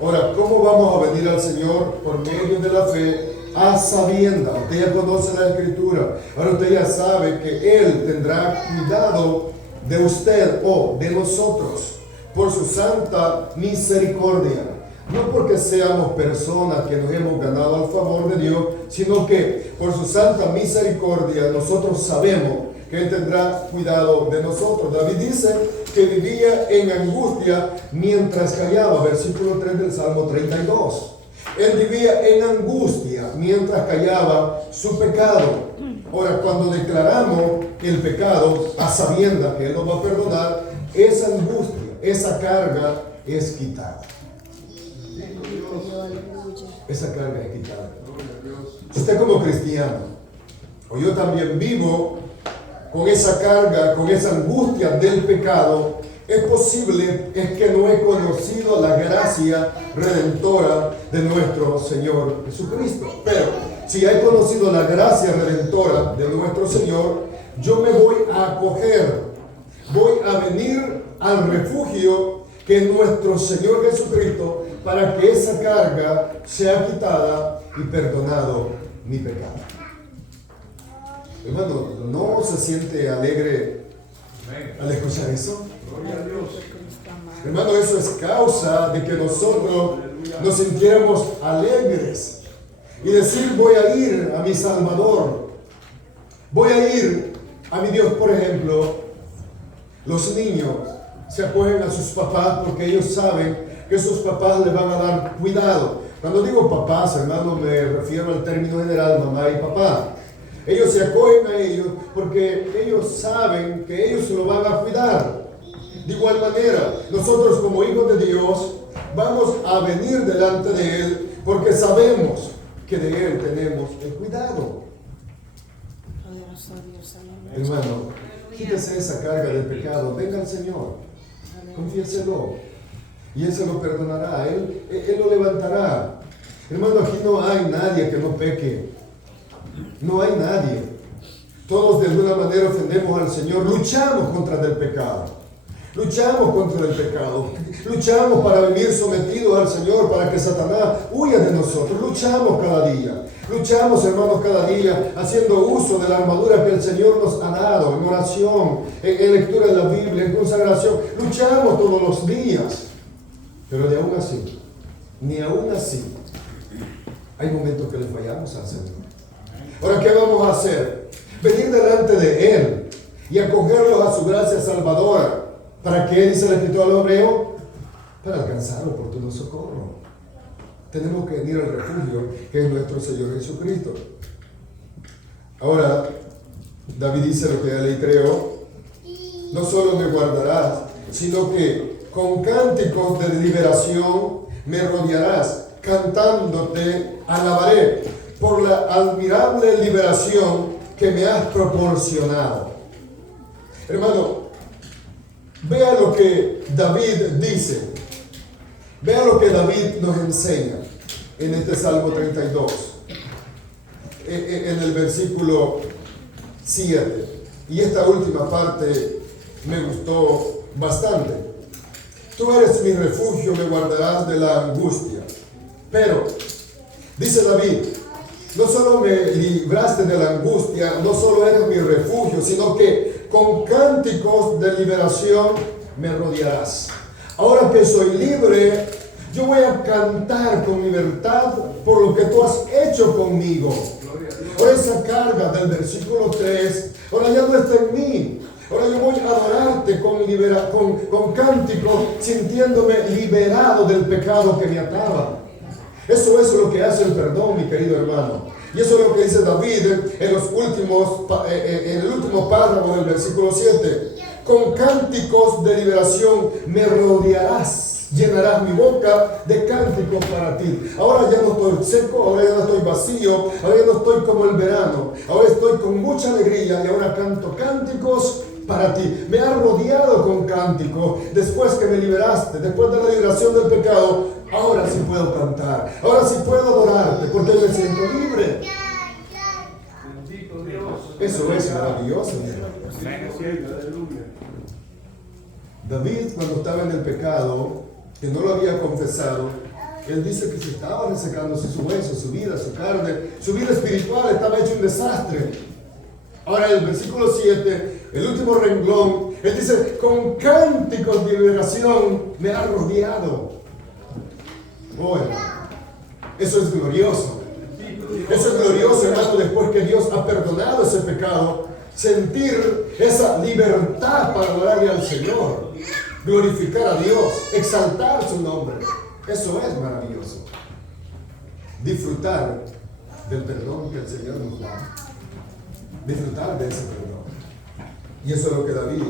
Ahora, ¿cómo vamos a venir al Señor? Por medio de la fe, a sabienda. Usted ya conoce la Escritura. Ahora usted ya sabe que Él tendrá cuidado de usted o de nosotros por su santa misericordia. No porque seamos personas que nos hemos ganado al favor de Dios, sino que por su santa misericordia nosotros sabemos que Él tendrá cuidado de nosotros. David dice que vivía en angustia mientras callaba, versículo 3 del Salmo 32. Él vivía en angustia mientras callaba su pecado. Ahora, cuando declaramos el pecado a sabiendas que Él nos va a perdonar, esa angustia, esa carga es quitada. Esa carga es quitada. Usted como cristiano, o yo también vivo con esa carga, con esa angustia del pecado, es posible, es que no he conocido la gracia redentora de nuestro Señor Jesucristo. Pero si he conocido la gracia redentora de nuestro Señor, yo me voy a acoger, voy a venir al refugio que nuestro Señor Jesucristo para que esa carga sea quitada y perdonado mi pecado. Hermano, ¿no se siente alegre al escuchar eso? Hermano, eso es causa de que nosotros nos sintiéramos alegres y decir: voy a ir a mi Salvador, voy a ir a mi Dios. Por ejemplo, los niños se acogen a sus papás porque ellos saben que sus papás les van a dar cuidado. Cuando digo papás, hermano, me refiero al término general, mamá y papá. Ellos se acogen a ellos porque ellos saben que ellos lo van a cuidar. De igual manera, nosotros como hijos de Dios vamos a venir delante de Él porque sabemos que de Él tenemos el cuidado. Hermano, quítese esa carga del pecado, venga al Señor, confiéselo y Él se lo perdonará, Él lo levantará. Hermano, aquí no hay nadie que no peque, no hay nadie. Todos de alguna manera ofendemos al Señor, luchamos contra el pecado. Luchamos contra el pecado, luchamos para vivir sometidos al Señor, para que Satanás huya de nosotros. Luchamos cada día, luchamos, hermanos, cada día haciendo uso de la armadura que el Señor nos ha dado, en oración, en lectura de la Biblia, en consagración. Luchamos todos los días, pero ni aún así, hay momentos que le fallamos al Señor. Ahora, ¿qué vamos a hacer? Venir delante de Él y acogerlos a su gracia salvadora. ¿Para qué dice el escritor al hebreo? Para alcanzar oportuno socorro. Tenemos que venir al refugio que es nuestro Señor Jesucristo. Ahora, David dice lo que ya le creo: no solo me guardarás, sino que con cánticos de liberación me rodearás, cantándote alabaré por la admirable liberación que me has proporcionado. Hermano, vea lo que David dice. Vea lo que David nos enseña en este Salmo 32. En el versículo 7. Y esta última parte me gustó bastante. Tú eres mi refugio, me guardarás de la angustia. Pero, dice David, no solo me libraste de la angustia, no solo eres mi refugio, sino que con cánticos de liberación me rodearás. Ahora que soy libre, yo voy a cantar con libertad por lo que tú has hecho conmigo. Ahora esa carga del versículo 3, ahora ya no está en mí. Ahora yo voy a adorarte con cánticos, sintiéndome liberado del pecado que me ataba. Eso es lo que hace el perdón, mi querido hermano. Y eso es lo que dice David en el último párrafo del versículo 7. Con cánticos de liberación me rodearás, llenarás mi boca de cánticos para ti. Ahora ya no estoy seco, ahora ya no estoy vacío, ahora ya no estoy como el verano. Ahora estoy con mucha alegría y ahora canto cánticos para ti. Me has rodeado con cánticos. Después que me liberaste, después de la liberación del pecado, ahora sí puedo cantar, ahora sí puedo adorarte, porque me siento libre. Eso es maravilloso. David, cuando estaba en el pecado, que no lo había confesado, él dice que se estaba resecándose su hueso, su vida, su carne, su vida espiritual estaba hecho un desastre. Ahora en el versículo 7, el último renglón, él dice: con cánticos de liberación me ha rodeado. Bueno, eso es glorioso. Eso es glorioso, hermano, después que Dios ha perdonado ese pecado, sentir esa libertad para adorarle al Señor, glorificar a Dios, exaltar su nombre. Eso es maravilloso. Disfrutar del perdón que el Señor nos da. Disfrutar de ese perdón. Y eso es lo que David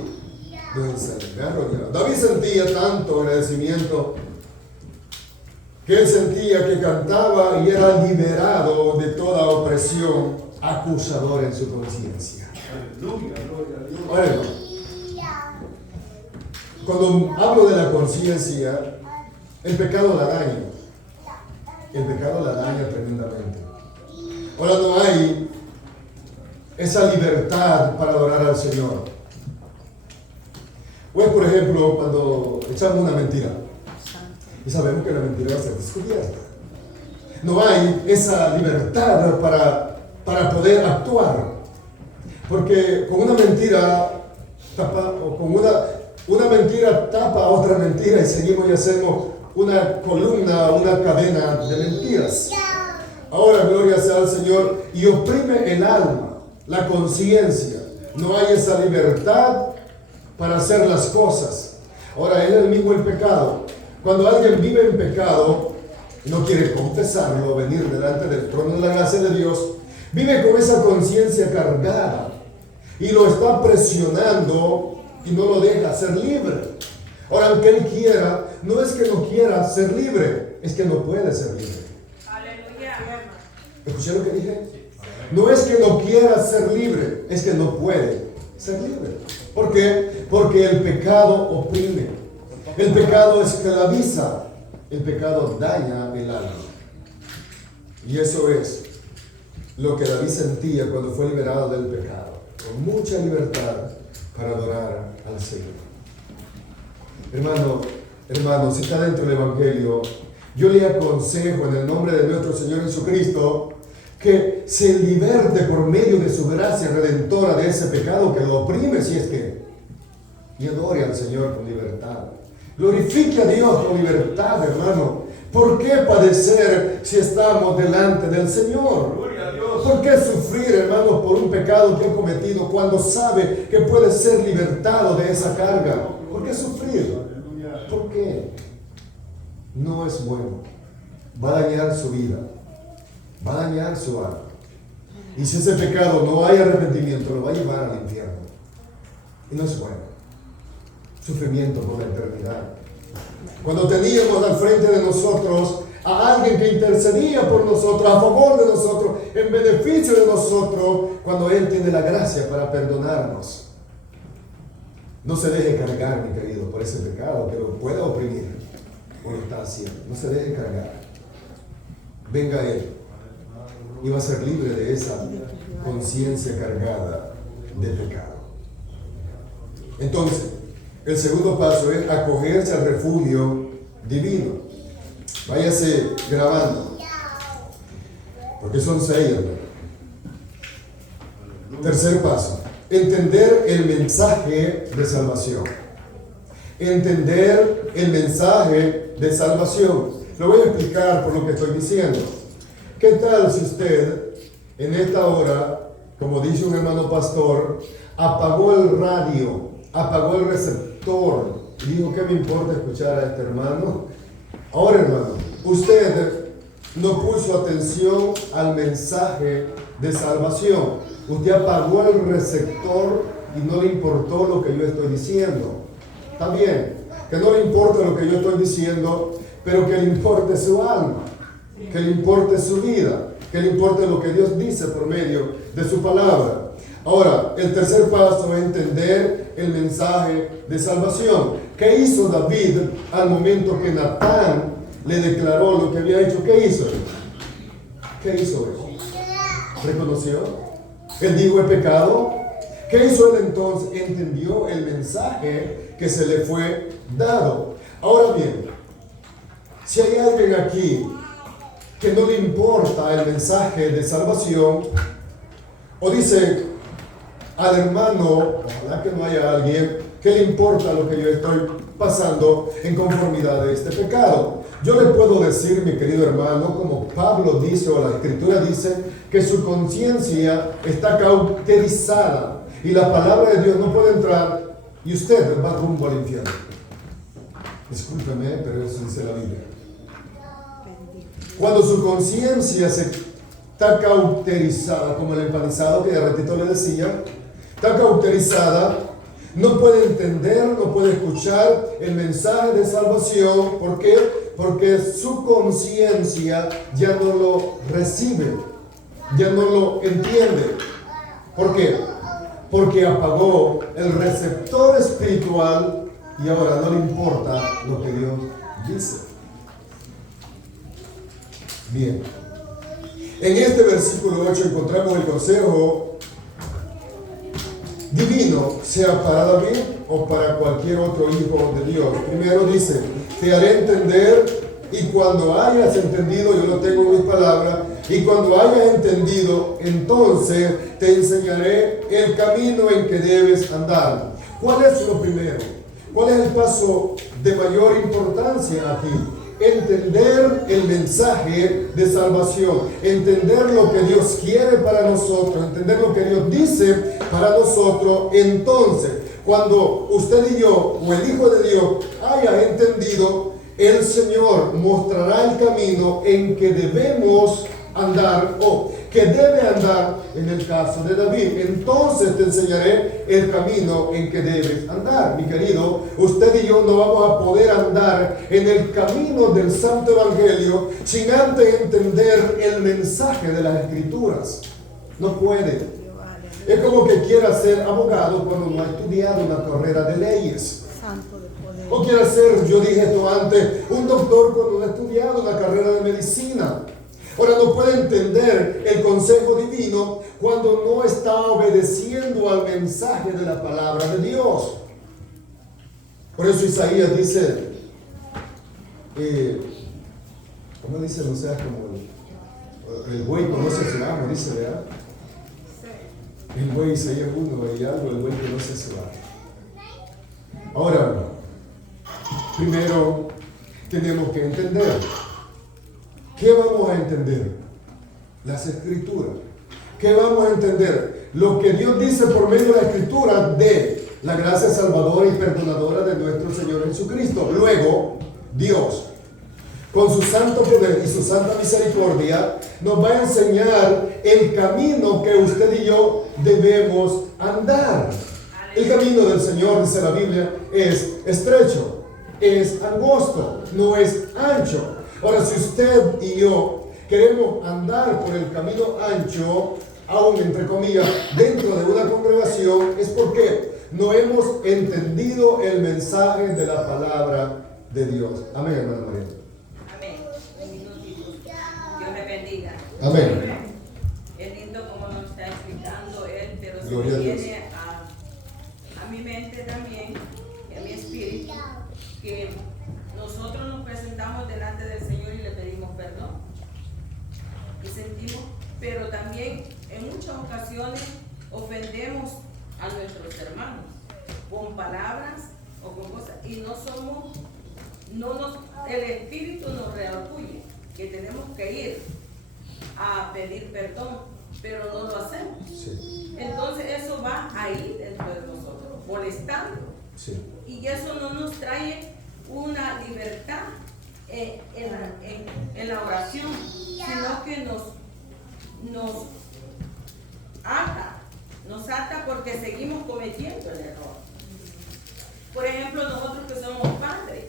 nos enseña. David sentía tanto agradecimiento que él sentía que cantaba y era liberado de toda opresión acusadora en su conciencia. Bueno, cuando hablo de la conciencia, el pecado la daña. El pecado la daña tremendamente. Ahora no hay esa libertad para adorar al Señor. O es, por ejemplo, cuando echamos una mentira. Y sabemos que la mentira va a ser descubierta. No hay esa libertad para poder actuar. Porque con una mentira tapa, o con una mentira tapa otra mentira y seguimos y hacemos una columna, una cadena de mentiras. Ahora, gloria sea al Señor, y oprime el alma, la conciencia. No hay esa libertad para hacer las cosas. Ahora, es el mismo el pecado. Cuando alguien vive en pecado, no quiere confesarlo, venir delante del trono de la gracia de Dios, vive con esa conciencia cargada y lo está presionando y no lo deja ser libre. Ahora, aunque él quiera, no es que no quiera ser libre, es que no puede ser libre. ¿Escuché lo que dije? No es que no quiera ser libre, es que no puede ser libre. ¿Por qué? Porque el pecado oprime, el pecado esclaviza, el pecado daña el alma. Y eso es lo que David sentía cuando fue liberado del pecado, con mucha libertad para adorar al Señor. Hermano, si está dentro del Evangelio, yo le aconsejo en el nombre de nuestro Señor Jesucristo que se liberte por medio de su gracia redentora de ese pecado que lo oprime, si es que, y adore al Señor con libertad. Glorifique a Dios con libertad, hermano. ¿Por qué padecer si estamos delante del Señor? ¿Por qué sufrir, hermano, por un pecado que he cometido cuando sabe que puede ser libertado de esa carga? ¿Por qué sufrir? ¿Por qué? No es bueno. Va a dañar su vida. Va a dañar su alma. Y si ese pecado no hay arrepentimiento, lo va a llevar al infierno. Y no es bueno. Sufrimiento por la eternidad. Cuando teníamos al frente de nosotros a alguien que intercedía por nosotros, a favor de nosotros, en beneficio de nosotros, cuando Él tiene la gracia para perdonarnos. No se deje cargar, mi querido, por ese pecado que lo pueda oprimir o lo está haciendo. No se deje cargar. Venga Él y va a ser libre de esa conciencia cargada de pecado. Entonces, el segundo paso es acogerse al refugio divino. Váyase grabando, porque son 6, hermano. Tercer paso, entender el mensaje de salvación. Entender el mensaje de salvación. Lo voy a explicar por lo que estoy diciendo. ¿Qué tal si usted en esta hora, como dice un hermano pastor, apagó el radio, apagó el receptor y dijo, ¿qué me importa escuchar a este hermano? Ahora, hermano, usted no puso atención al mensaje de salvación. Usted apagó el receptor y no le importó lo que yo estoy diciendo. Está bien, que no le importa lo que yo estoy diciendo, pero que le importe su alma, que le importe su vida, que le importe lo que Dios dice por medio de su palabra. Ahora, el tercer paso es entender el mensaje de salvación. ¿Qué hizo David al momento que Natán le declaró lo que había hecho? ¿Qué hizo él? ¿Qué hizo él? ¿Reconoció? ¿Él dijo el pecado? ¿Qué hizo él entonces? Entendió el mensaje que se le fue dado. Ahora bien, si hay alguien aquí que no le importa el mensaje de salvación, o dice al hermano, ojalá que no haya alguien que le importa lo que yo estoy pasando en conformidad de este pecado. Yo le puedo decir, mi querido hermano, como Pablo dice o la Escritura dice, que su conciencia está cauterizada y la palabra de Dios no puede entrar y usted va rumbo al infierno. Discúlpeme, pero eso dice la Biblia. Cuando su conciencia está cauterizada, como el empanizado que de ratito le decía, está cauterizada, no puede entender, no puede escuchar el mensaje de salvación. ¿Por qué? Porque su conciencia ya no lo recibe, ya no lo entiende. ¿Por qué? Porque apagó el receptor espiritual y ahora no le importa lo que Dios dice. Bien, en este versículo 8 encontramos el consejo divino, sea para David o para cualquier otro hijo de Dios. Primero dice, te haré entender, y cuando hayas entendido, yo lo tengo en mis palabras, y cuando hayas entendido, entonces te enseñaré el camino en que debes andar. ¿Cuál es lo primero? ¿Cuál es el paso de mayor importancia aquí? Entender el mensaje de salvación, entender lo que Dios quiere para nosotros, entender lo que Dios dice para nosotros. Entonces, cuando usted y yo, o el Hijo de Dios, haya entendido, el Señor mostrará el camino en que debemos andar, o que debe andar en el caso de David. Entonces te enseñaré el camino en que debes andar. Mi querido, usted y yo no vamos a poder andar en el camino del Santo Evangelio sin antes entender el mensaje de las Escrituras. No puede. Es como que quiera ser abogado cuando no ha estudiado una carrera de leyes. Santo de poder. O quiera ser, yo dije esto antes, un doctor cuando no ha estudiado una carrera de medicina. Ahora no puede entender el consejo divino cuando no está obedeciendo al mensaje de la palabra de Dios. Por eso Isaías dice, ¿cómo dice? No sea como el buey conoce su amo, dice, ¿verdad? El buey, Isaías 1, y algo, el buey conoce su amo. Ahora, primero tenemos que entender. ¿Qué vamos a entender? Las Escrituras. ¿Qué vamos a entender? Lo que Dios dice por medio de la Escritura de la gracia salvadora y perdonadora de nuestro Señor Jesucristo. Luego, Dios, con su santo poder y su santa misericordia, nos va a enseñar el camino que usted y yo debemos andar. El camino del Señor, dice la Biblia, es estrecho, es angosto, no es ancho. Ahora, si usted y yo queremos andar por el camino ancho, aún entre comillas, dentro de una congregación, es porque no hemos entendido el mensaje de la palabra de Dios. Amén, hermana María. Amén. Un minutito. Dios me bendiga. Amén. Es lindo como nos está explicando Él, pero se Gloria a Dios. viene a mi mente también, a mi espíritu, que nosotros nos presentamos delante del Señor y le pedimos perdón. Y sentimos, pero también en muchas ocasiones ofendemos a nuestros hermanos con palabras o con cosas y el espíritu nos redarguye que tenemos que ir a pedir perdón, pero no lo hacemos. Sí. Entonces eso va ahí dentro de nosotros, molestando. Sí. Y eso no nos trae una libertad en la oración, sino que nos ata porque seguimos cometiendo el error. Por ejemplo, nosotros que somos padres,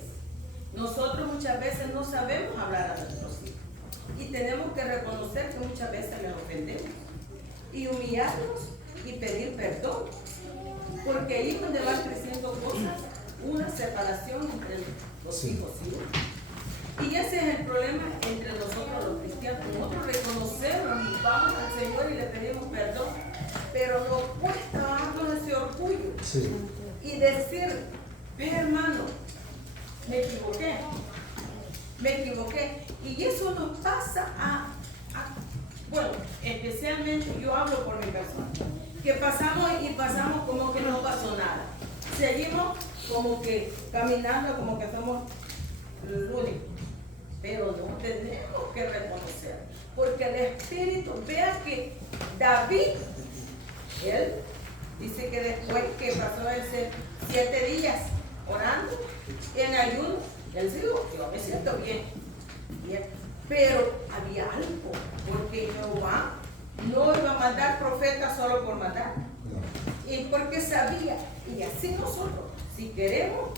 nosotros muchas veces no sabemos hablar a nuestros hijos y tenemos que reconocer que muchas veces les ofendemos y humillarnos y pedir perdón, porque ahí es donde van creciendo cosas, una separación entre los hijos y uno. Y ese es el problema entre nosotros los cristianos. Nosotros reconocemos y vamos al Señor y le pedimos perdón, pero nos cuesta bajarnos ese orgullo y decir, ve hermano, me equivoqué. Y eso nos pasa bueno, especialmente yo hablo por mi persona, que pasamos como que no pasó nada. Seguimos como que caminando como que somos los únicos. Pero no tenemos que reconocer, porque el Espíritu, vea que David, él dice que después que pasó ese 7 días orando en ayuno, él dijo, yo me siento bien, pero había algo, porque Jehová no iba a mandar profetas solo por mandar, y porque sabía, y así nosotros, si queremos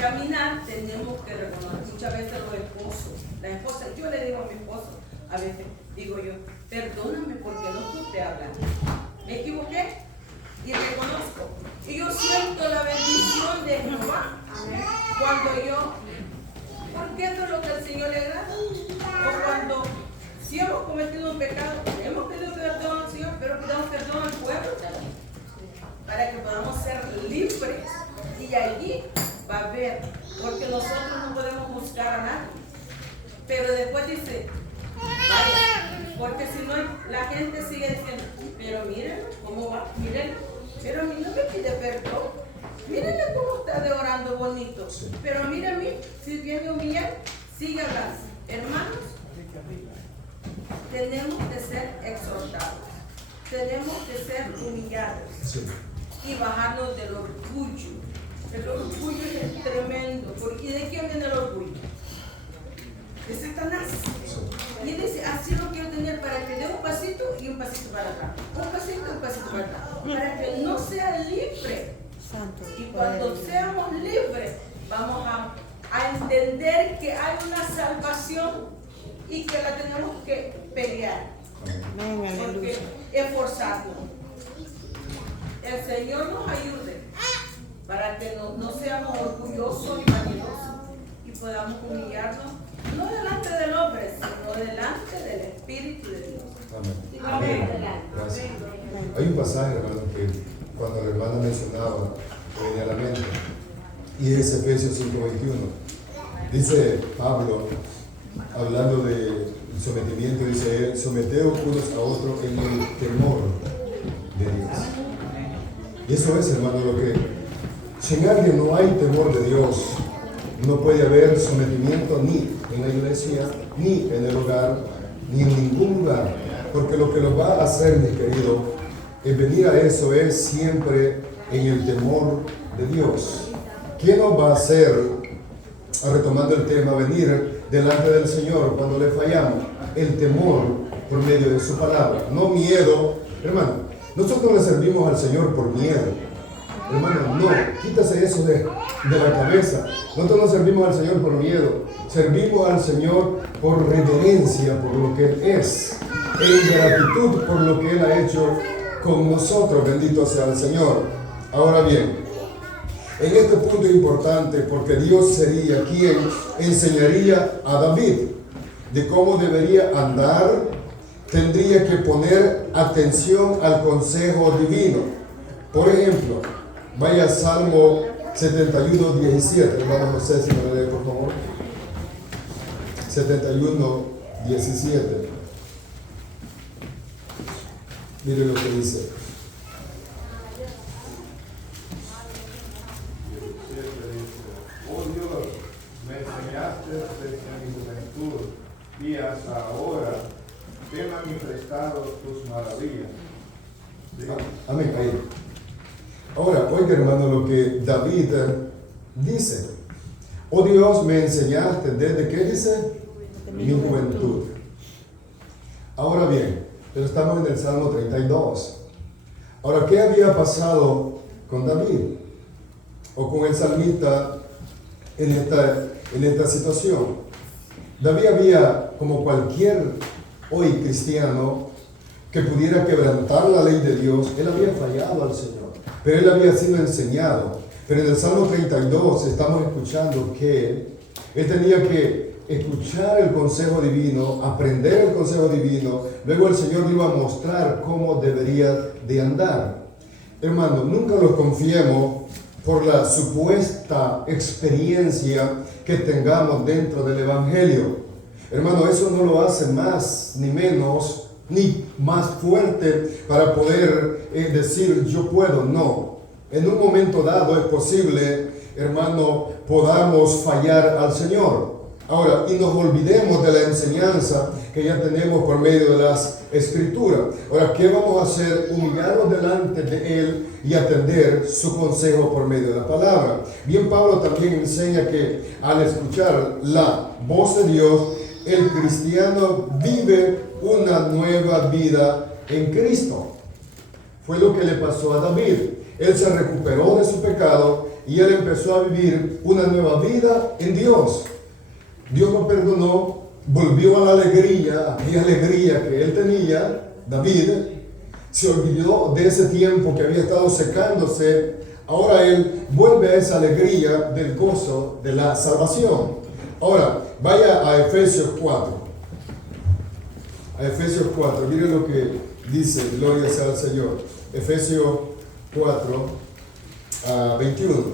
caminar, tenemos que reconocer. Muchas veces los esposos, la esposa, yo le digo a mi esposo, a veces digo yo, perdóname porque no supe hablar, me equivoqué y reconozco, y yo siento la bendición de Jehová cuando yo, porque eso es lo que al Señor le agrada. O cuando si hemos cometido un pecado, hemos pedido perdón al Señor, pero pidamos perdón al pueblo también, para que podamos ser libres, y allí va a ver, porque nosotros no podemos juzgar a nadie. Pero después dice, vaya, porque si no la gente sigue diciendo, pero mírenlo cómo va, mírenlo, pero a mí no me pide perdón, mírenle cómo está de orando bonito, pero mira a mí, si viene a humillar, sigue hablando. Hermanos, tenemos que ser exhortados, tenemos que ser humillados y bajarnos del orgullo. El orgullo es tremendo. ¿Y de quién viene el orgullo? De Satanás. Y él dice, así lo quiero tener para que dé un pasito y un pasito para atrás. Un pasito y un pasito para atrás. Para que no sea libre. Y cuando seamos libres, vamos a entender que hay una salvación y que la tenemos que pelear. Porque esforzarnos. El Señor nos ayude para que no seamos orgullosos y vanidosos y podamos humillarnos, no delante del hombre, sino delante del Espíritu de Dios. Amén. Gracias. Hay un pasaje, hermano, que cuando la hermana mencionaba, venía a la mente, y es Efesios 5:21. Dice Pablo, hablando de sometimiento, dice él, someteos unos a otros en el temor de Dios. Y eso es, hermano, lo que, si en alguien no hay temor de Dios, no puede haber sometimiento ni en la iglesia, ni en el hogar, ni en ningún lugar. Porque lo que lo va a hacer, mi querido, el venir a eso es siempre en el temor de Dios. ¿Quién nos va a hacer, retomando el tema, venir delante del Señor cuando le fallamos? El temor por medio de su palabra, no miedo. Hermano, nosotros le servimos al Señor por miedo. Hermano, no, quítase eso de la cabeza. Nosotros no servimos al Señor por miedo, servimos al Señor por reverencia, por lo que Él es, en gratitud por lo que Él ha hecho con nosotros. Bendito sea el Señor. Ahora bien, en este punto es importante porque Dios sería quien enseñaría a David de cómo debería andar. Tendría que poner atención al consejo divino. Por ejemplo, vaya a Salmo 71:17. Hermano José, si me lo lee, por favor. 71:17. Mire lo que dice. Oh Dios, me enseñaste desde mi juventud y hasta ahora te han manifestado tus maravillas. Amén. Ahí. Ahora, oiga, hermano, lo que David dice. Oh Dios, me enseñaste desde, ¿qué dice? Mi juventud. Ahora bien, pero estamos en el Salmo 32. Ahora, ¿qué había pasado con David? O con el salmista en esta situación. David había, como cualquier hoy cristiano que pudiera quebrantar la ley de Dios, él había fallado al Señor, pero él había sido enseñado. Pero en el Salmo 32 estamos escuchando que él tenía que escuchar el consejo divino, aprender el consejo divino, luego el Señor le iba a mostrar cómo debería de andar. Hermano, nunca lo confiemos por la supuesta experiencia que tengamos dentro del Evangelio. Hermano, eso no lo hace más ni menos, ni más fuerte para poder decir yo puedo. No, en un momento dado es posible, hermano, podamos fallar al Señor. Ahora, y nos olvidemos de la enseñanza que ya tenemos por medio de las Escrituras. Ahora, ¿qué vamos a hacer? Humillarnos delante de Él y atender su consejo por medio de la palabra. Bien, Pablo también enseña que al escuchar la voz de Dios, el cristiano vive una nueva vida en Cristo. Fue lo que le pasó a David. Él se recuperó de su pecado y él empezó a vivir una nueva vida en Dios. Dios lo perdonó, volvió a la alegría, aquella alegría que él tenía, David. Se olvidó de ese tiempo que había estado secándose. Ahora él vuelve a esa alegría del gozo de la salvación. Ahora, vaya a Efesios 4. A Efesios 4, mire lo que dice, gloria sea al Señor. Efesios 4, 21.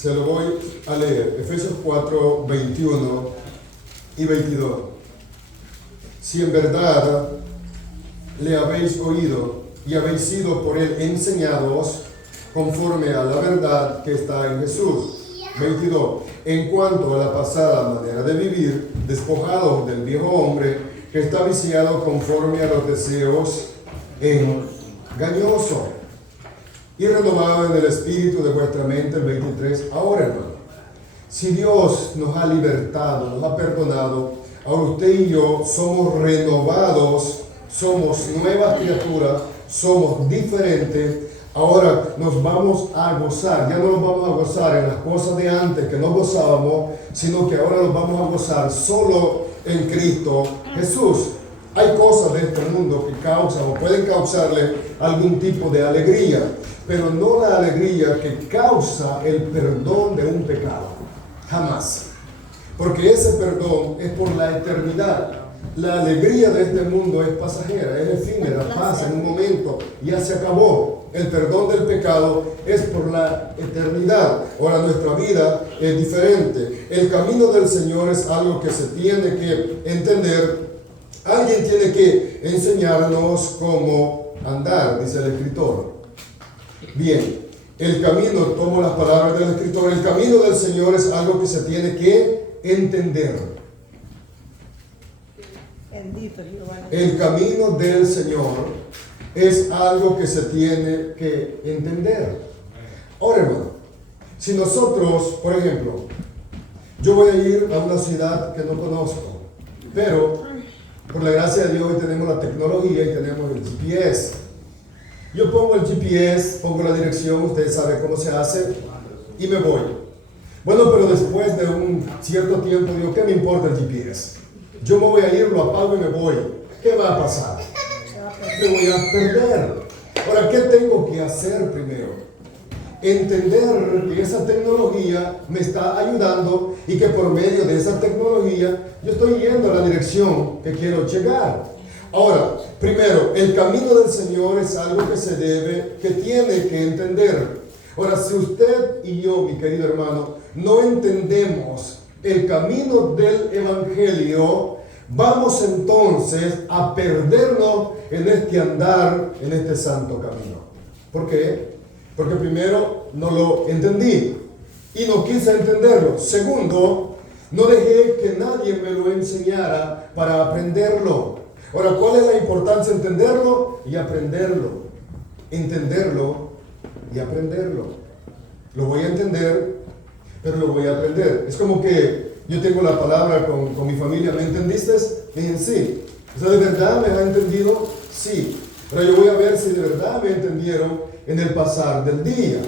Se lo voy a leer. Efesios 4, 21 y 22. Si en verdad le habéis oído y habéis sido por él enseñados conforme a la verdad que está en Jesús. 22. En cuanto a la pasada manera de vivir, despojados del viejo hombre que está viciado conforme a los deseos engañosos, y renovado en el espíritu de vuestra mente. El 23. Ahora, hermano, si Dios nos ha libertado, nos ha perdonado, ahora usted y yo somos renovados, somos nuevas criaturas, somos diferentes. Ahora nos vamos a gozar, ya no nos vamos a gozar en las cosas de antes que no gozábamos, sino que ahora nos vamos a gozar solo en Cristo Jesús. Hay cosas de este mundo que causan o pueden causarle algún tipo de alegría, pero no la alegría que causa el perdón de un pecado. Jamás. Porque ese perdón es por la eternidad. La alegría de este mundo es pasajera, es efímera, pasa en un momento, ya se acabó. El perdón del pecado es por la eternidad. Ahora nuestra vida es diferente. El camino del Señor es algo que se tiene que entender. Alguien tiene que enseñarnos cómo andar, dice el escritor. Bien, el camino, tomo las palabras del escritor, el camino del Señor es algo que se tiene que entender. Bendito Jehová. El camino del Señor es algo que se tiene que entender. Ahora, hermano, si nosotros, por ejemplo, yo voy a ir a una ciudad que no conozco, pero por la gracia de Dios hoy tenemos la tecnología y tenemos el GPS. Yo pongo el GPS, pongo la dirección, ustedes saben cómo se hace, y me voy. Bueno, pero después de un cierto tiempo digo, ¿qué me importa el GPS? Yo me voy a ir, lo apago y me voy. ¿Qué va a pasar? Me voy a perder. Ahora, ¿qué tengo que hacer primero? Entender que esa tecnología me está ayudando y que por medio de esa tecnología yo estoy yendo a la dirección que quiero llegar. Ahora, primero, el camino del Señor es algo que tiene que entender. Ahora, si usted y yo, mi querido hermano, no entendemos el camino del Evangelio, vamos entonces a perdernos en este andar, en este santo camino. ¿Por qué? Porque primero no lo entendí y no quise entenderlo. Segundo, no dejé que nadie me lo enseñara para aprenderlo. Ahora, ¿cuál es la importancia? Entenderlo y aprenderlo. Entenderlo y aprenderlo. Lo voy a entender, pero lo voy a aprender. Es como que yo tengo la palabra con mi familia. ¿Me entendiste? Me dicen sí. O sea, ¿de verdad me ha entendido? Sí. Pero yo voy a ver si de verdad me entendieron en el pasar del día.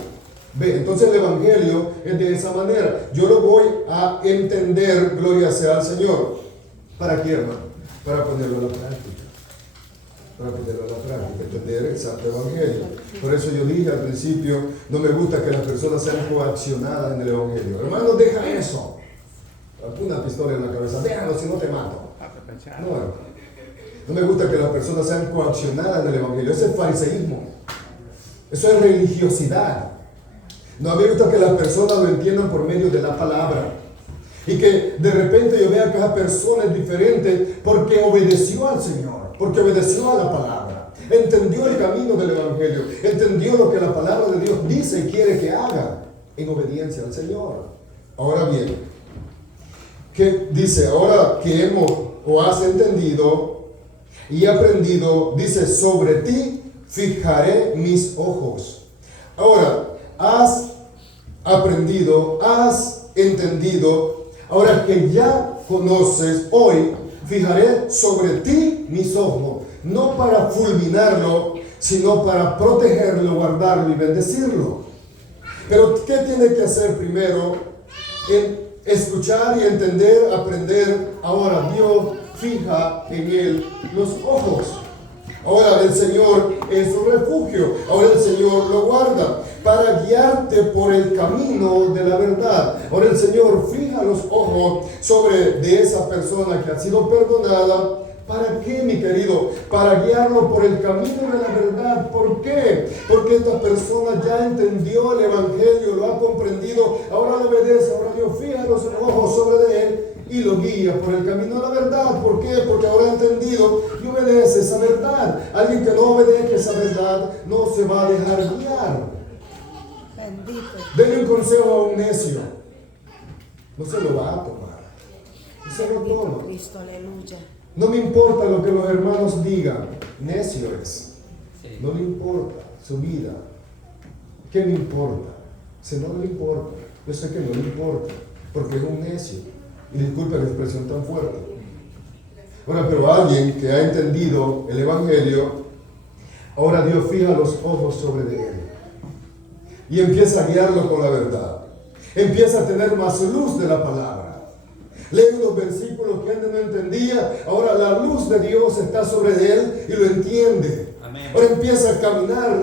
Ve, entonces el Evangelio es de esa manera. Yo lo voy a entender, gloria sea al Señor. ¿Para qué, hermano? Para ponerlo a la práctica. Para ponerlo a la práctica, entender el santo Evangelio. Por eso yo dije al principio, no me gusta que las personas sean coaccionadas en el Evangelio. Hermano, deja eso. Una pistola en la cabeza, déjalo si no te mato. No, hermano. No me gusta que las personas sean coaccionadas en el Evangelio. Eso es fariseísmo. Eso es religiosidad. No, a mí me gusta que las personas lo entiendan por medio de la palabra. Y que de repente yo vea que esa persona es diferente porque obedeció al Señor, porque obedeció a la palabra, entendió el camino del Evangelio, entendió lo que la palabra de Dios dice y quiere que haga en obediencia al Señor. Ahora bien, ¿qué dice? Ahora que hemos o has entendido y aprendido, dice, sobre ti fijaré mis ojos. Ahora, has aprendido, has entendido. Ahora que ya conoces, hoy fijaré sobre ti mis ojos, no para fulminarlo, sino para protegerlo, guardarlo y bendecirlo. Pero ¿qué tiene que hacer primero? En escuchar y entender, aprender. Ahora Dios fija en él los ojos. Ahora el Señor es su refugio. Ahora el Señor lo guarda para guiarte por el camino de la verdad. Ahora el Señor fija los ojos sobre de esa persona que ha sido perdonada ¿Para qué, mi querido? Para guiarlo por el camino de la verdad. ¿Por qué? Porque esta persona ya entendió el Evangelio, lo ha comprendido, ahora le obedece, ahora Dios fija los ojos sobre él y lo guía por el camino de la verdad. ¿Por qué? Porque ahora ha entendido y obedece esa verdad. Alguien que no obedece esa verdad no se va a dejar guiar. Bendito. Denle un consejo a un necio. No se lo va a tomar. No se lo toma. Cristo, aleluya. No me importa lo que los hermanos digan. Necio es. No le importa su vida. ¿Qué me importa? Si no le importa. Yo sé que no le importa. Porque es un necio. Y disculpe la expresión tan fuerte. Ahora, pero alguien que ha entendido el Evangelio, ahora Dios fija los ojos sobre él. Y empieza a guiarlo con la verdad. Empieza a tener más luz de la palabra. Lee unos versículos que antes no entendía. Ahora la luz de Dios está sobre él y lo entiende. Amén. Ahora empieza a caminar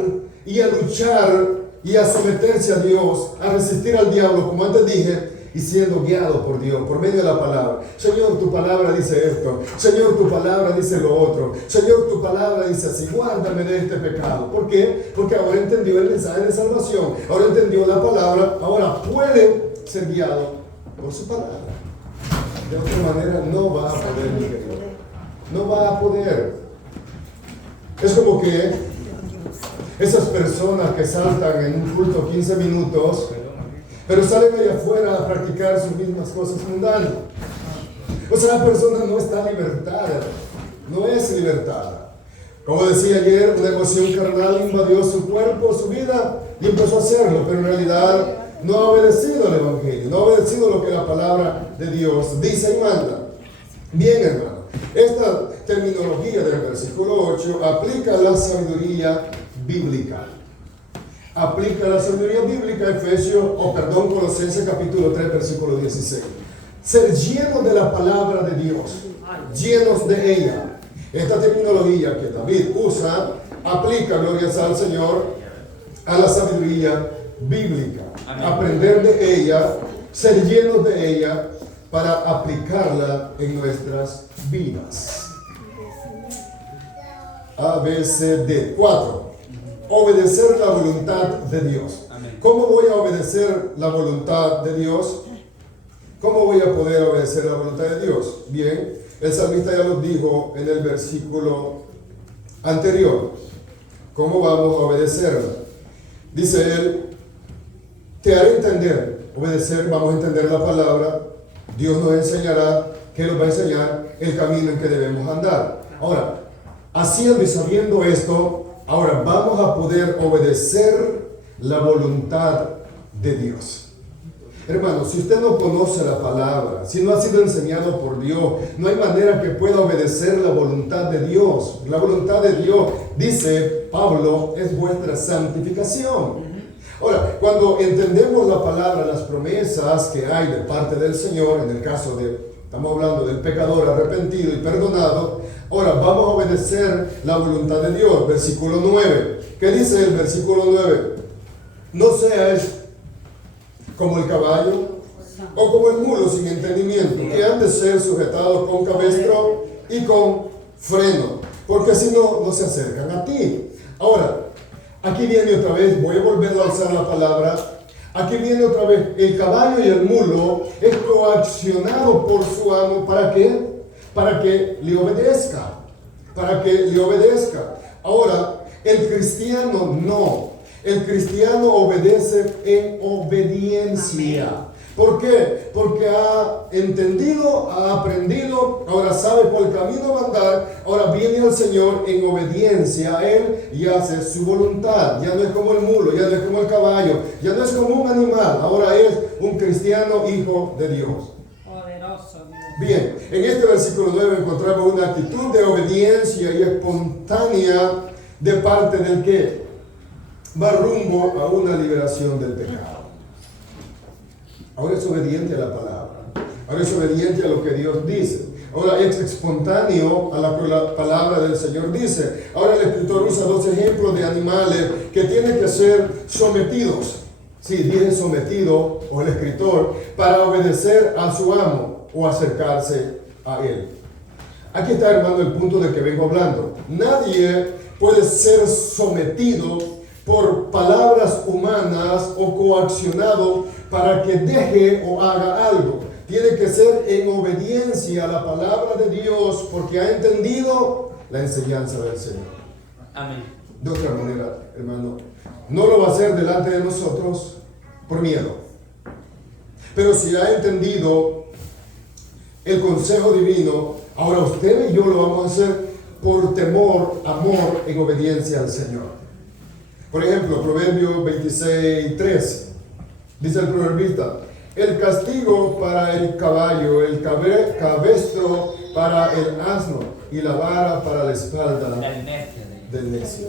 y a luchar y a someterse a Dios, a resistir al diablo, como antes dije, y siendo guiado por Dios, por medio de la palabra. Señor, tu palabra dice esto. Señor, tu palabra dice lo otro. Señor, tu palabra dice así. Guárdame de este pecado. ¿Por qué? Porque ahora entendió el mensaje de salvación. Ahora entendió la palabra. Ahora puede ser guiado por su palabra. De otra manera no va a poder, mi querido. No va a poder. Es como que esas personas que saltan en un culto 15 minutos, pero salen allá afuera a practicar sus mismas cosas mundanas. O sea, la persona no está libertada, no es libertada. Como decía ayer, una emoción carnal invadió su cuerpo, su vida, y empezó a hacerlo, pero en realidad no ha obedecido al Evangelio, no ha obedecido lo que la palabra de Dios dice y manda. Bien, hermano, esta terminología del versículo 8 aplica la sabiduría bíblica. Aplica la sabiduría bíblica, Colosenses capítulo 3, versículo 16. Ser llenos de la palabra de Dios, llenos de ella. Esta terminología que David usa, aplica, gloria al Señor, a la sabiduría bíblica. Amén. Aprender de ella, ser llenos de ella, para aplicarla en nuestras vidas. A, B, C, D. 4. Obedecer la voluntad de Dios. Amén. ¿Cómo voy a obedecer la voluntad de Dios? ¿Cómo voy a poder obedecer la voluntad de Dios? Bien, el salmista ya lo dijo en el versículo anterior. ¿Cómo vamos a obedecerla? Dice él, te haré entender, obedecer, vamos a entender la palabra. Dios nos enseñará, que nos va a enseñar el camino en que debemos andar. Ahora, haciendo y sabiendo esto, ahora vamos a poder obedecer la voluntad de Dios. Hermano, si usted no conoce la palabra, si no ha sido enseñado por Dios, no hay manera que pueda obedecer la voluntad de Dios. La voluntad de Dios, dice Pablo, es vuestra santificación. Ahora, cuando entendemos la palabra, las promesas que hay de parte del Señor, en el caso de, estamos hablando del pecador arrepentido y perdonado, ahora vamos a obedecer la voluntad de Dios. Versículo 9. ¿Qué dice el versículo 9? No seas como el caballo o como el mulo sin entendimiento, que han de ser sujetados con cabestro y con freno, porque si no, no se acercan a ti. Ahora, aquí viene otra vez, voy a volver a usar la palabra, aquí viene otra vez, el caballo y el mulo es coaccionado por su amo, ¿para qué? Para que le obedezca, para que le obedezca. Ahora, el cristiano no. El cristiano obedece en obediencia. ¿Por qué? Porque ha entendido, ha aprendido, ahora sabe por el camino andar, ahora viene al Señor en obediencia a Él y hace su voluntad. Ya no es como el mulo, ya no es como el caballo, ya no es como un animal, ahora es un cristiano hijo de Dios. Poderoso Dios. Bien, en este versículo 9 encontramos una actitud de obediencia y espontánea de parte del que va rumbo a una liberación del pecado. Ahora es obediente a la palabra. Ahora es obediente a lo que Dios dice. Ahora es espontáneo a lo que la palabra del Señor dice. Ahora el escritor usa dos ejemplos de animales que tienen que ser sometidos. Sí, dije sometido, o el escritor, para obedecer a su amo o acercarse a él. Aquí está, hermano, el punto del que vengo hablando. Nadie puede ser sometido por palabras humanas o coaccionado para que deje o haga algo. Tiene que ser en obediencia a la palabra de Dios porque ha entendido la enseñanza del Señor. Amén. De otra manera, hermano, no lo va a hacer delante de nosotros por miedo. Pero si ha entendido el consejo divino, ahora usted y yo lo vamos a hacer por temor, amor, en obediencia al Señor. Por ejemplo, Proverbios 26:13. Dice el proverbista: el castigo para el caballo, el cabestro para el asno y la vara para la espalda del necio.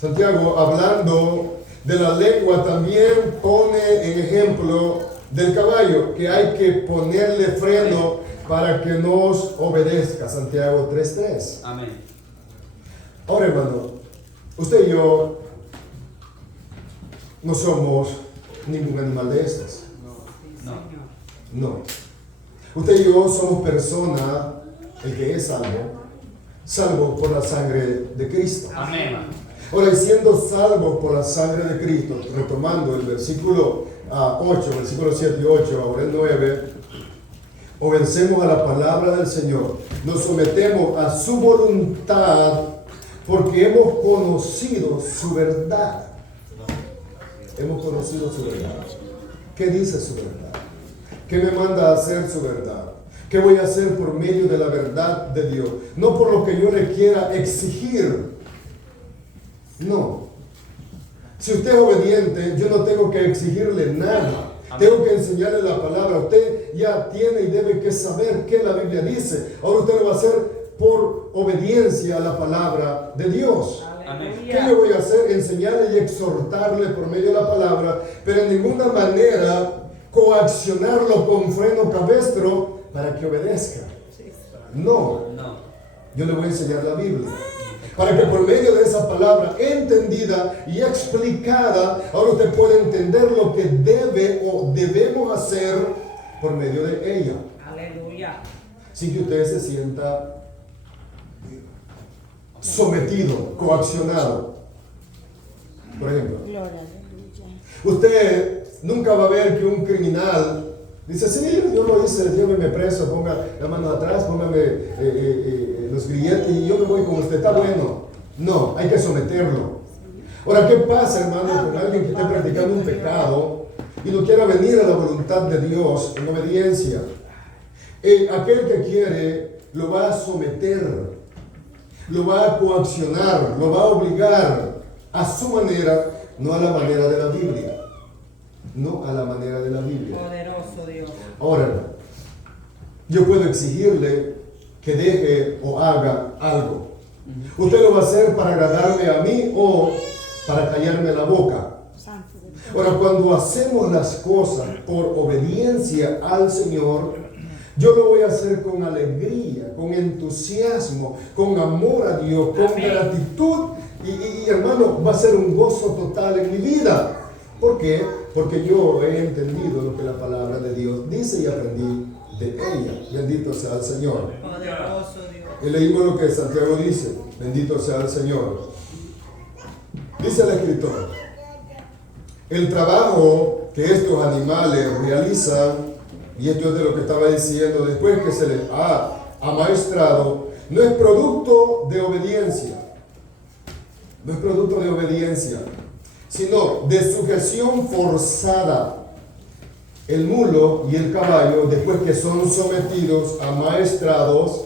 Santiago, hablando de la lengua, también pone en ejemplo del caballo, que hay que ponerle freno para que nos obedezca. Santiago 3:3. Amén. Ahora, hermano, usted y yo no somos ningún animal de estos. No. Usted y yo somos personas, el que es salvo por la sangre de Cristo. Amén. Ahora, y siendo salvos por la sangre de Cristo, retomando el versículo 8, versículo 7 y 8, ahora el 9, obedecemos a la palabra del Señor, nos sometemos a su voluntad porque hemos conocido su verdad. Hemos conocido su verdad. ¿Qué dice su verdad? ¿Qué me manda a hacer su verdad? ¿Qué voy a hacer por medio de la verdad de Dios? No por lo que yo le quiera exigir. No. Si usted es obediente, yo no tengo que exigirle nada. Tengo que enseñarle la palabra. Usted ya tiene y debe que saber qué la Biblia dice. Ahora usted lo va a hacer por obediencia a la palabra de Dios. Amén. ¿Qué le voy a hacer? Enseñarle y exhortarle por medio de la palabra, pero en ninguna manera coaccionarlo con freno cabestro para que obedezca. No. Yo le voy a enseñar la Biblia, para que por medio de esa palabra entendida y explicada, ahora usted puede entender lo que debe o debemos hacer por medio de ella. Aleluya. Sin que usted se sienta sometido, coaccionado. Por ejemplo, Gloria, aleluya. usted nunca va a ver que un criminal dice: sí, yo lo hice, lléveme preso, ponga la mano atrás, póngame los grilletes y yo me voy con usted, está bueno. No, hay que someterlo. Ahora, ¿qué pasa, hermano, con alguien que esté practicando un pecado y no quiera venir a la voluntad de Dios en obediencia? Aquel que quiere lo va a someter, lo va a coaccionar, lo va a obligar a su manera, no a la manera de la Biblia. No a la manera de la Biblia. Poderoso Dios. Ahora, yo puedo exigirle que deje o haga algo. Usted lo va a hacer para agradarme a mí o para callarme la boca. Ahora, cuando hacemos las cosas por obediencia al Señor, yo lo voy a hacer con alegría, con entusiasmo, con amor a Dios, con gratitud. Y hermano, va a ser un gozo total en mi vida. ¿Por qué? Porque yo he entendido lo que la palabra de Dios dice y aprendí de ella. Bendito sea el Señor. Poderoso Dios. Y leímos lo que Santiago dice. Bendito sea el Señor. Dice el escritor: el trabajo que estos animales realizan, y esto es de lo que estaba diciendo, después que se les ha amaestrado, no es producto de obediencia. No es producto de obediencia, sino de sujeción forzada. El mulo y el caballo, después que son sometidos, amaestrados,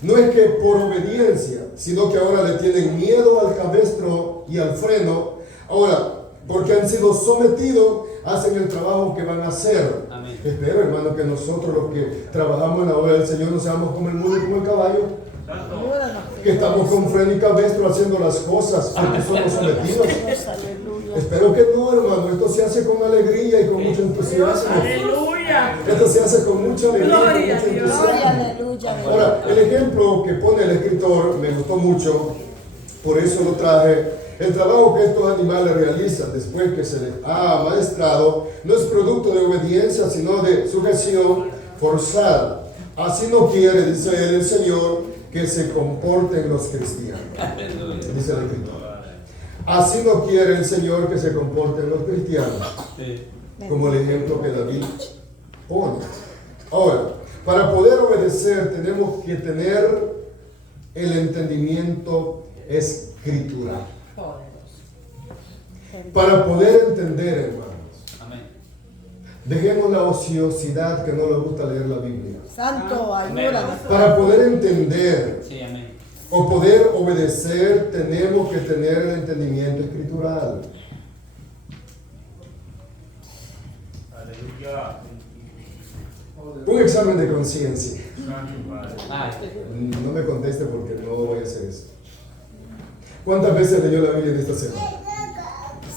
no es que por obediencia, sino que ahora le tienen miedo al cabestro y al freno. Ahora, porque han sido sometidos, hacen el trabajo que van a hacer. Amén. Espero, hermano, que nosotros los que trabajamos en la obra del Señor no seamos como el mulo y como el caballo, que estamos con freno y cabestro haciendo las cosas porque somos sometidos. Espero que no, hermano. Esto se hace con alegría y con mucho entusiasmo. Aleluya. Esto se hace con mucha alegría y con mucho entusiasmo. Aleluya. Ahora, el ejemplo que pone el escritor me gustó mucho, por eso lo traje. El trabajo que estos animales realizan después que se les ha amaestrado no es producto de obediencia, sino de sujeción forzada. Así no quiere, dice él, el Señor, que se comporten los cristianos. Dice la Escritura. Así no quiere el Señor que se comporten los cristianos. Como el ejemplo que David pone. Ahora, para poder obedecer tenemos que tener el entendimiento escritural. Para poder entender, hermanos, dejemos la ociosidad que no le gusta leer la Biblia. Santo, ayúdanos. Para poder entender o poder obedecer, tenemos que tener el entendimiento escritural. Un examen de conciencia. No me conteste porque no voy a hacer eso. ¿Cuántas veces leyó la Biblia en esta semana?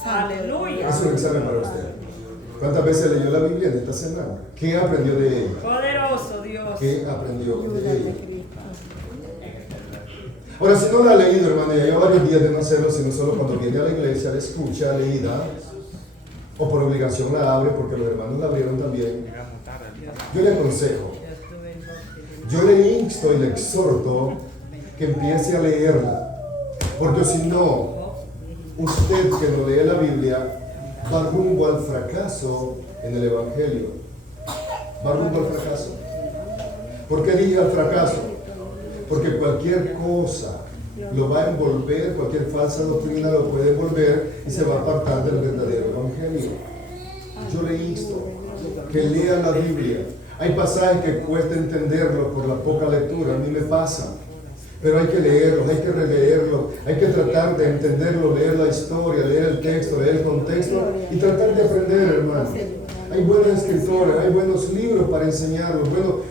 Aleluya. Es un examen para usted. ¿Cuántas veces leyó la Biblia en esta semana? ¿Qué aprendió de ella? Poderoso Dios. ¿Qué aprendió de ella? Ahora, si no la ha leído, hermano, ya lleva varios días de no hacerlo, sino solo cuando viene a la iglesia, la escucha, leída, o por obligación la abre, porque los hermanos la abrieron también. Yo le aconsejo, yo le insto y le exhorto que empiece a leerla, porque si no, usted que no lee la Biblia va rumbo al fracaso en el Evangelio. Va rumbo al fracaso. ¿Por qué dije al fracaso? Porque cualquier cosa lo va a envolver, cualquier falsa doctrina lo puede envolver y se va a apartar del verdadero Evangelio. Yo le insto que lea la Biblia. Hay pasajes que cuesta entenderlos por la poca lectura, a mí me pasa. Pero hay que leerlos, hay que releerlos, hay que tratar de entenderlo, leer la historia, leer el texto, leer el contexto y tratar de aprender, hermano. Hay buenos escritores, hay buenos libros para enseñarnos,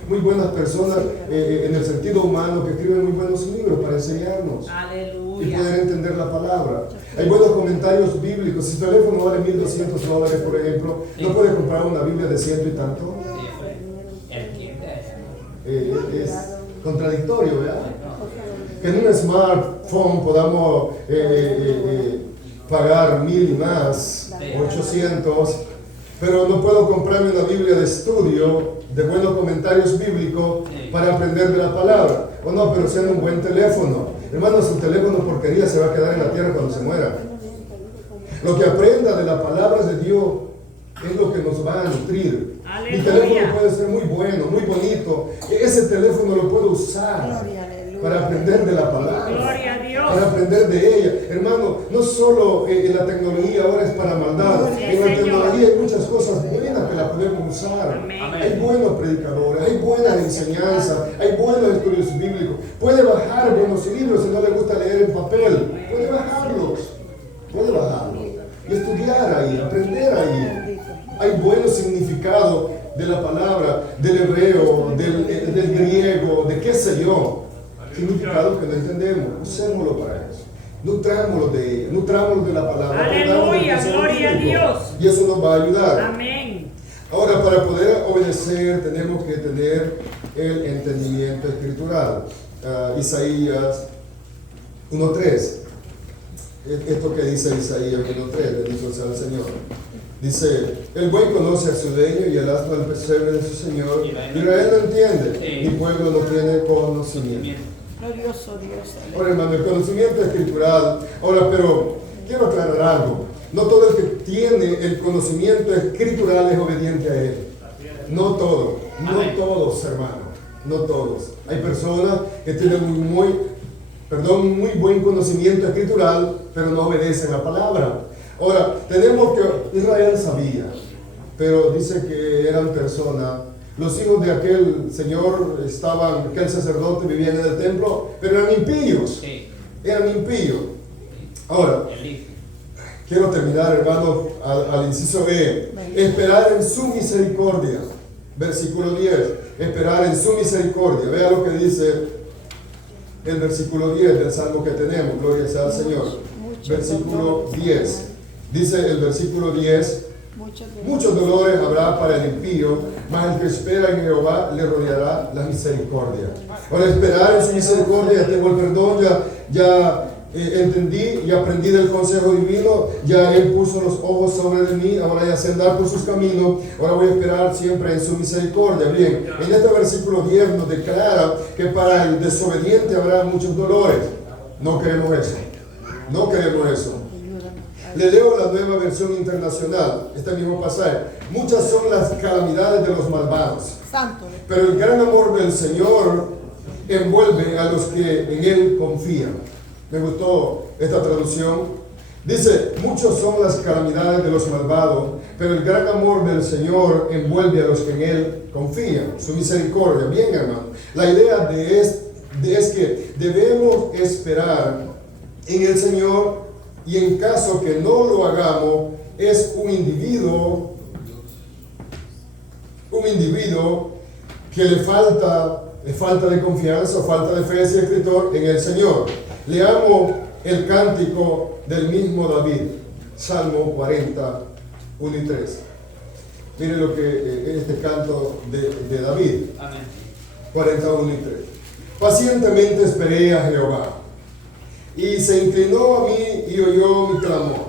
muy buenas personas en el sentido humano que escriben muy buenos libros para enseñarnos y poder entender la palabra. Hay buenos comentarios bíblicos. Si su teléfono vale $1,200, por ejemplo, ¿no puede comprar una Biblia de 100 y tanto? Es contradictorio, ¿verdad? Que en un smartphone podamos pagar 1,000 y más, 800, pero no puedo comprarme una Biblia de estudio, de buenos comentarios bíblicos para aprender de la palabra. O no, pero sea un buen teléfono. Hermano, su teléfono porquería se va a quedar en la tierra cuando se muera. Lo que aprenda de la palabra de Dios es lo que nos va a nutrir. Mi teléfono puede ser muy bueno, muy bonito. Ese teléfono lo puedo usar para aprender de la palabra, para aprender de ella. Hermano, no solo la tecnología ahora es para maldad. En la tecnología hay muchas cosas buenas que la podemos usar. Hay buenos predicadores, hay buenas enseñanzas, hay buenos estudios bíblicos. Puede bajar buenos libros si no le gusta leer en papel. Puede bajarlos y estudiar ahí, aprender ahí. Hay buenos significados de la palabra, del hebreo, del griego, de qué sé yo. Significados que no entendemos. Usémoslo para eso. Nutrámoslo de ella, nutrámoslo de la palabra. Aleluya, gloria a Dios. Y eso nos va a ayudar. Amén. Ahora, para poder obedecer, tenemos que tener el entendimiento escritural. Isaías 1:3. Esto que dice Isaías 1:3, bendito sea el Señor. Dice, el buey conoce a su dueño y el asno al pesebre de su Señor. Israel no entiende, mi pueblo no tiene conocimiento. Glorioso Dios. Ahora, hermano, el conocimiento escritural. Ahora, pero quiero aclarar algo. No todo el que tiene el conocimiento escritural es obediente a él. No todos, todos, hermano. No todos. Hay personas que tienen muy buen conocimiento escritural, pero no obedecen la palabra. Ahora, tenemos que Israel sabía, pero dice que eran personas, los hijos de aquel señor aquel sacerdote vivían en el templo, pero eran impíos. Eran impíos. Ahora, quiero terminar, hermano, al inciso B. Esperar en su misericordia. Versículo 10. Esperar en su misericordia. Vea lo que dice el versículo 10 del salmo que tenemos. Gloria sea al Señor. Versículo 10. Dice el versículo 10, muchos dolores habrá para el impío, mas el que espera en Jehová le rodeará la misericordia. Para esperar en su misericordia, ya tengo el perdón, ya entendí y aprendí del consejo divino, ya Él puso los ojos sobre de mí, ahora ya sé andar por sus caminos, ahora voy a esperar siempre en su misericordia. Bien, en este versículo 10 nos declara que para el desobediente habrá muchos dolores. No queremos eso, no queremos eso. Le leo la Nueva Versión Internacional, este mismo pasaje. Muchas son las calamidades de los malvados, Santo. pero el gran amor del Señor envuelve a los que en Él confían. Me gustó esta traducción. Dice, muchos son las calamidades de los malvados, pero el gran amor del Señor envuelve a los que en Él confían. Su misericordia. Bien, hermano. La idea es que debemos esperar en el Señor, y en caso que no lo hagamos, es un individuo que le falta de confianza o falta de fe, ese escritor, en el Señor. Leamos el cántico del mismo David, Salmo 40, 1 y 3. Miren lo que este canto de David. Amén. 41 y 3. Pacientemente esperé a Jehová, y se inclinó a mí y oyó mi clamor,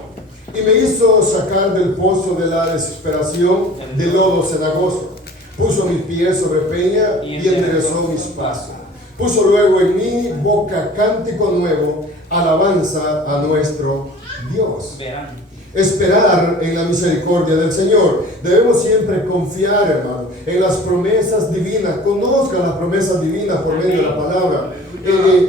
y me hizo sacar del pozo de la desesperación, del lodo cenagoso. Puso mis pies sobre peña y enderezó mis pasos. Puso luego en mi boca cántico nuevo, alabanza a nuestro Dios. Vean. Esperar en la misericordia del Señor. Debemos siempre confiar, hermano, en las promesas divinas. Conozca las promesas divinas por medio de la palabra.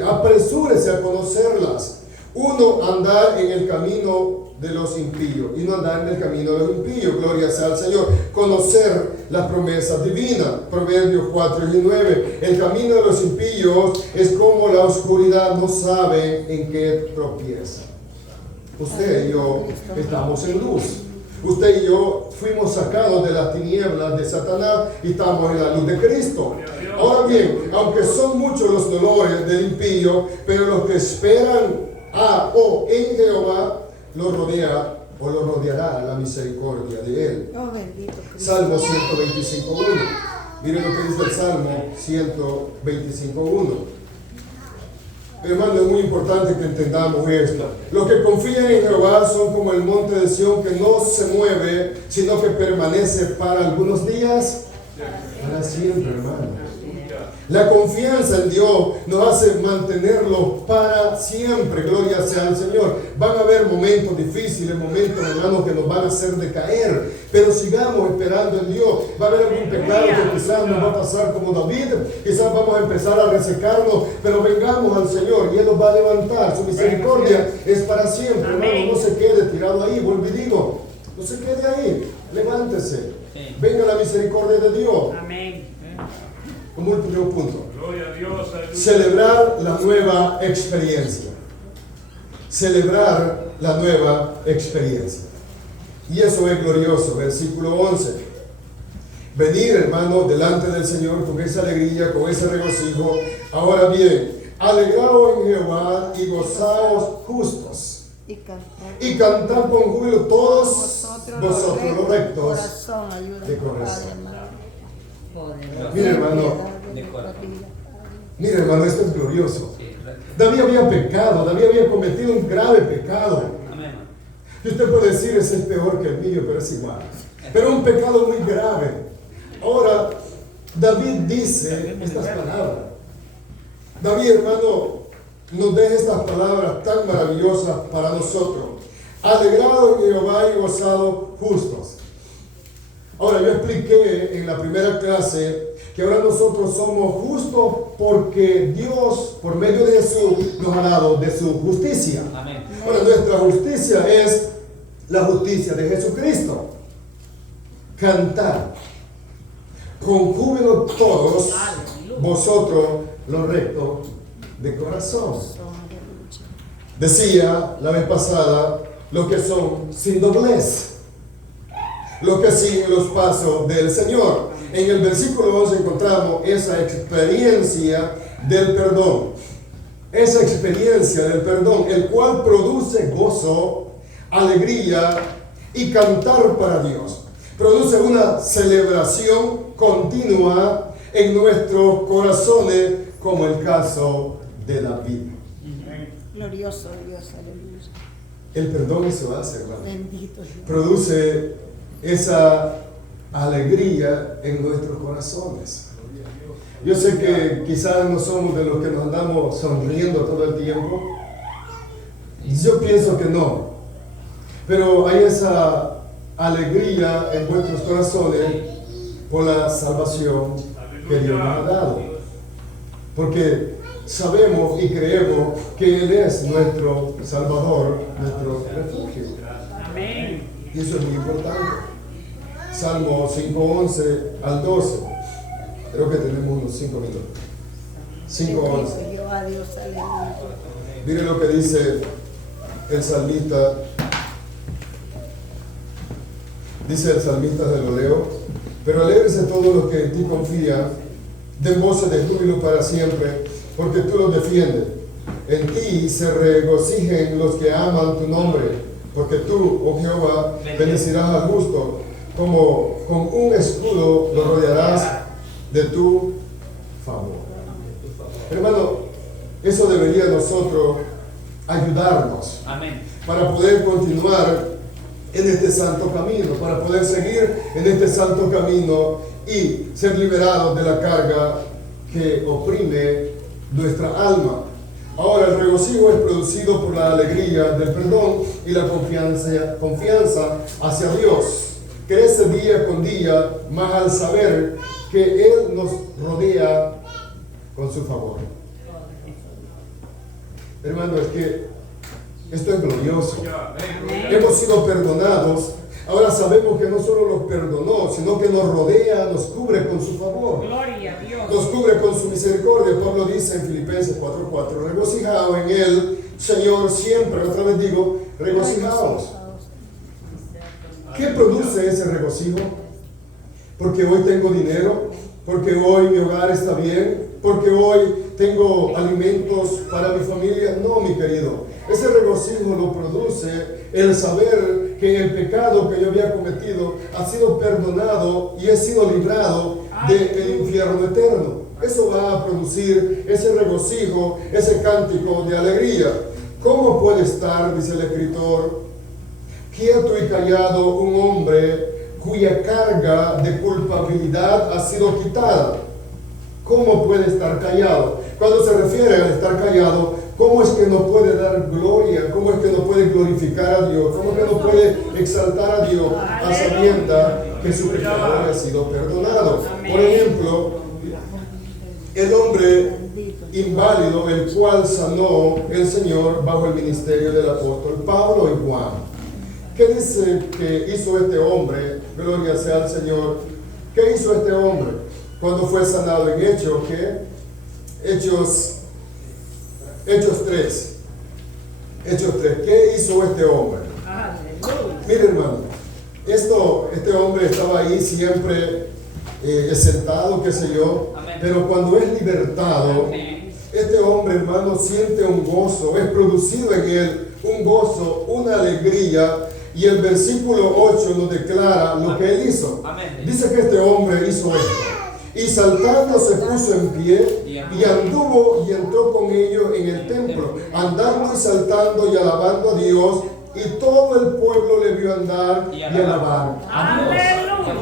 Apresúrese a conocerlas. Uno, andar en el camino de los impíos y no andar en el camino de los impíos. Gloria sea al Señor. Conocer las promesas divinas. Proverbios 4 y 9. El camino de los impíos es como la oscuridad, no saben en qué tropieza. Usted y yo estamos en luz. Usted y yo fuimos sacados de las tinieblas de Satanás y estamos en la luz de Cristo. Ahora bien, aunque son muchos los dolores del impío, pero los que esperan a o en Jehová los rodea o los rodeará la misericordia de Él. Oh, bendito Cristo. Salmo 125.1. Miren lo que dice el Salmo 125.1. Hermano, es muy importante que entendamos esto. Los que confían en Jehová son como el monte de Sión, que no se mueve, sino que permanece para algunos días, para siempre, hermano. La confianza en Dios nos hace mantenerlo para siempre. Gloria sea al Señor. Van a haber momentos difíciles, momentos, hermanos, que nos van a hacer decaer, pero sigamos esperando en Dios. Va a haber algún pecado que quizás nos va a pasar como David, quizás vamos a empezar a resecarnos, pero vengamos al Señor y Él nos va a levantar. Su misericordia es para siempre, hermano. No se quede tirado ahí. Vuelvo y digo, no se quede ahí, levántese. Venga la misericordia de Dios. Amén. Como último punto, Gloria a Dios, aleluya. celebrar la nueva experiencia. Celebrar la nueva experiencia. Y eso es glorioso. Versículo 11. Venir, hermano, delante del Señor con esa alegría, con ese regocijo. Ahora bien, alegraos en Jehová y gozaos justos. Y cantad con júbilo todos vosotros los rectos Corazón, ayúdame, de corazón. Padre amado. Mire, hermano, mire, hermano, esto es glorioso. David había pecado, David había cometido un grave pecado. Amén. Y usted puede decir, ese es peor que el mío, pero es igual. Pero un pecado muy grave. Ahora, David dice estas palabras. David, hermano, nos deja estas palabras tan maravillosas para nosotros. Alegrados en Jehová y gozados justos. Ahora, yo expliqué en la primera clase que ahora nosotros somos justos porque Dios, por medio de Jesús, nos ha dado de su justicia. Amén. Ahora, nuestra justicia es la justicia de Jesucristo. Cantar con júbilo todos vosotros los rectos de corazón. Decía la vez pasada, los que son sin doblez, los que siguen los pasos del Señor. En el versículo 11 encontramos esa experiencia del perdón. Esa experiencia del perdón, el cual produce gozo, alegría y cantar para Dios. Produce una celebración continua en nuestros corazones, como el caso de David. Glorioso Dios, aleluya. El perdón eso hace, hermano. Bendito Dios. Produce esa alegría en nuestros corazones. Yo sé que quizás no somos de los que nos andamos sonriendo todo el tiempo. Yo pienso que no. Pero hay esa alegría en nuestros corazones por la salvación que Dios nos ha dado. Porque sabemos y creemos que Él es nuestro Salvador, nuestro refugio. Amén. Y eso es muy importante. Salmo 5:11 al 12. Creo que tenemos unos 5 minutos. 5:11. Bendito Jehová Dios, aleluya. Mire lo que dice el salmista. Dice el salmista de lo leo: pero alégrese todos los que en ti confían, den voces de júbilo para siempre, porque tú los defiendes. En ti se regocijen los que aman tu nombre, porque tú, oh Jehová, bendecirás al justo, como con un escudo lo rodearás de tu favor. Hermano, eso debería nosotros ayudarnos. Amén. Para poder continuar en este santo camino, para poder seguir en este santo camino y ser liberados de la carga que oprime nuestra alma. Ahora, el regocijo es producido por la alegría del perdón y la confianza hacia Dios. Crece día con día, más al saber que Él nos rodea con su favor. Hermano, es que esto es glorioso. Hemos sido perdonados. Ahora sabemos que no solo nos perdonó, sino que nos rodea, nos cubre con su favor. Gloria a Dios. Nos cubre con su misericordia. Pablo dice en Filipenses 4:4: regocijaos en Él, Señor, siempre. Otra vez digo, regocijaos. ¿Qué produce ese regocijo? Porque hoy tengo dinero, porque hoy mi hogar está bien, porque hoy tengo alimentos para mi familia. No, mi querido. Ese regocijo lo produce el saber que el pecado que yo había cometido ha sido perdonado y he sido librado del infierno eterno. Eso va a producir ese regocijo, ese cántico de alegría. ¿Cómo puede estar, dice el escritor, quieto y callado un hombre cuya carga de culpabilidad ha sido quitada? ¿Cómo puede estar callado? Cuando se refiere a estar callado, ¿cómo es que no puede dar gloria? ¿Cómo es que no puede glorificar a Dios? ¿Cómo es que no puede exaltar a Dios a sabienda que su pecado ha sido perdonado? Por ejemplo, el hombre inválido, el cual sanó el Señor bajo el ministerio del apóstol Pablo y Juan. ¿Qué dice que hizo este hombre? Gloria sea al Señor. ¿Qué hizo este hombre cuando fue sanado en Hechos? ¿Qué? Hechos 3. ¿Qué hizo este hombre? Mire, hermano, este hombre estaba ahí siempre sentado, qué sé yo, pero cuando es libertado, este hombre, hermano, siente un gozo, es producido en él un gozo, una alegría, y el versículo 8 nos declara lo que él hizo. Dice que este hombre hizo esto: y saltando se puso en pie y anduvo y entró con ellos en el templo, andando y saltando y alabando a Dios, y todo el pueblo le vio andar y alabar a Dios.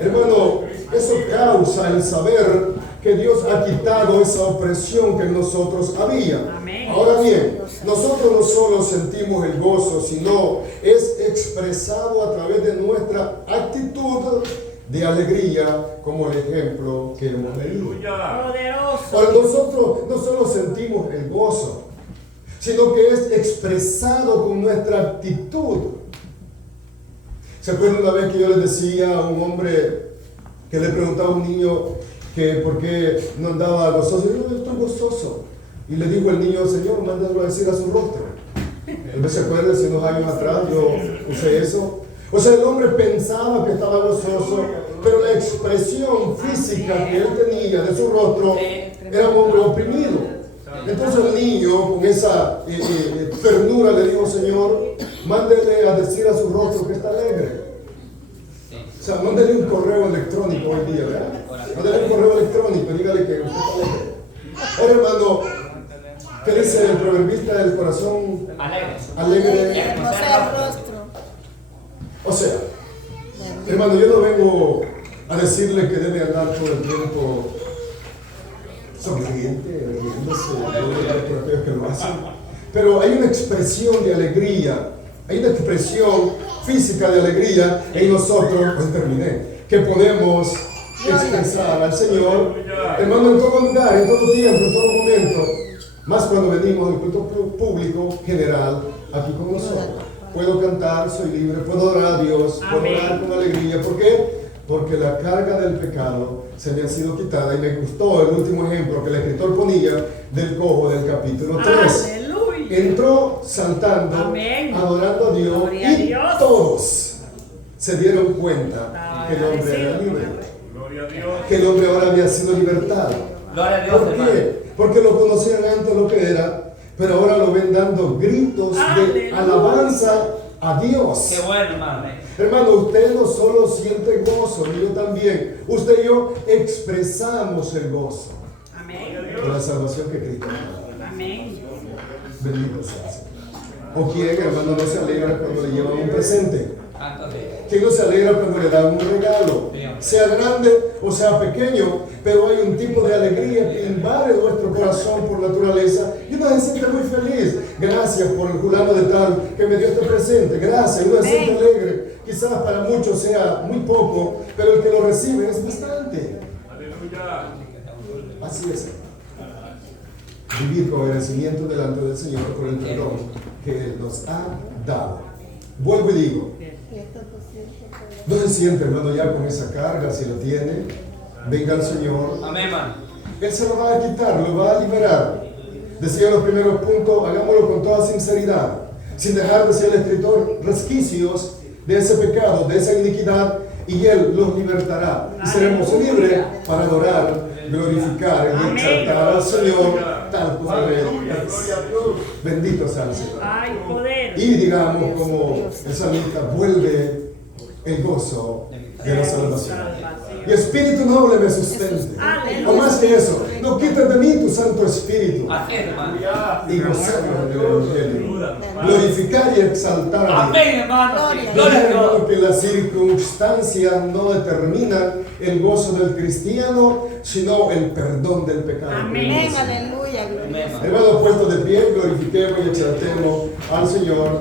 Hermano, eso causa el saber que Dios ha quitado esa opresión que en nosotros había. Ahora bien, nosotros no solo sentimos el gozo, sino es expresado a través de nuestra actitud de alegría, como el ejemplo que hemos leído. Ahora, nosotros no solo sentimos el gozo, sino que es expresado con nuestra actitud. ¿Se acuerdan una vez que yo les decía a un hombre que le preguntaba a un niño que por qué no andaba gozoso? Yo estoy gozoso. Y le dijo el niño: Señor, mándalo a decir a su rostro. Él me se acuerda, si unos años atrás yo usé eso. O sea, el hombre pensaba que estaba gozoso, pero la expresión física que él tenía de su rostro era un hombre oprimido. Entonces el niño, con esa ternura, le dijo: Señor, mándele a decir a su rostro que está alegre. O sea, mándele un correo electrónico hoy día, ¿verdad? Mándele un correo electrónico, dígale que usted está alegre. Ahora, hermano, ¿qué dice el proverbista del corazón alegre. Hermosa el rostro. O sea, hermano, yo no vengo a decirle que debe andar todo el tiempo sonriente, riéndose, por aquellos que lo hacen. Pero hay una expresión de alegría, hay una expresión física de alegría en nosotros, pues terminé, que podemos expresar al Señor, hermano, en todo lugar, en todo tiempo, en todo momento, más cuando venimos del culto público general aquí con nosotros. Puedo cantar, soy libre, puedo adorar a Dios, puedo orar con alegría. ¿Por qué? Porque la carga del pecado se me ha sido quitada, y me gustó el último ejemplo que el escritor ponía del cojo del capítulo 3. Aleluya. Entró saltando, Amén. adorando a Dios, Gloria a y Dios. todos se dieron cuenta que el hombre era libre, Gloria a Dios. que el hombre ahora había sido libertado. Gloria a Dios, ¿Por hermano. qué? Porque lo conocían antes lo que era, pero ahora lo ven dando gritos de Aleluya. alabanza a Dios. Qué bueno, hermano. Hermano, usted no solo siente gozo, ni yo también. Usted y yo expresamos el gozo Amén. por la salvación que Cristo nos da. Amén. Bendito sea el Señor. ¿O quién, hermano, no se alegra cuando le llevan un presente? Santo Dios. ¿Quién no se alegra cuando le dan un regalo? Sea grande o sea pequeño, pero hay un tipo de alegría que invade nuestro corazón por naturaleza y uno se siente muy feliz. Gracias por el fulano de tal que me dio este presente. Gracias, uno se siente alegre. Quizás para muchos sea muy poco, pero el que lo recibe es bastante. Aleluya. Así es. Vivir con agradecimiento delante del Señor por el perdón que Él nos ha dado. Vuelvo y digo, no se siente, hermano, ya con esa carga, si lo tiene, venga al Señor. Amén, hermano. Él se lo va a quitar, lo va a liberar. Decía en los primeros puntos, hagámoslo con toda sinceridad, sin dejar, decía el escritor, resquicios de ese pecado, de esa iniquidad, y Él los libertará. Y seremos libres para adorar, glorificar y Amén. exaltar al Señor tal como Él Aleluya. es. Gloria a Dios. Bendito sea el Señor. Ay, poder. Y digamos, como el salmista, vuelve el gozo de la salvación. Y espíritu noble me sustente. Aleluya. O más que eso, no quites de mí tu Santo Espíritu. Así es, hermano. Y gozarnos del Evangelio. Glorificar y exaltar a Dios. Amén, hermano. Gloria. Gloria a Dios. Hermano, que las circunstancias no determinan el gozo del cristiano, sino el perdón del pecado. Amén. Aleluya, gloria. Amén, hermano. Hermanos, puestos de pie, glorifiquemos y exaltemos al Señor.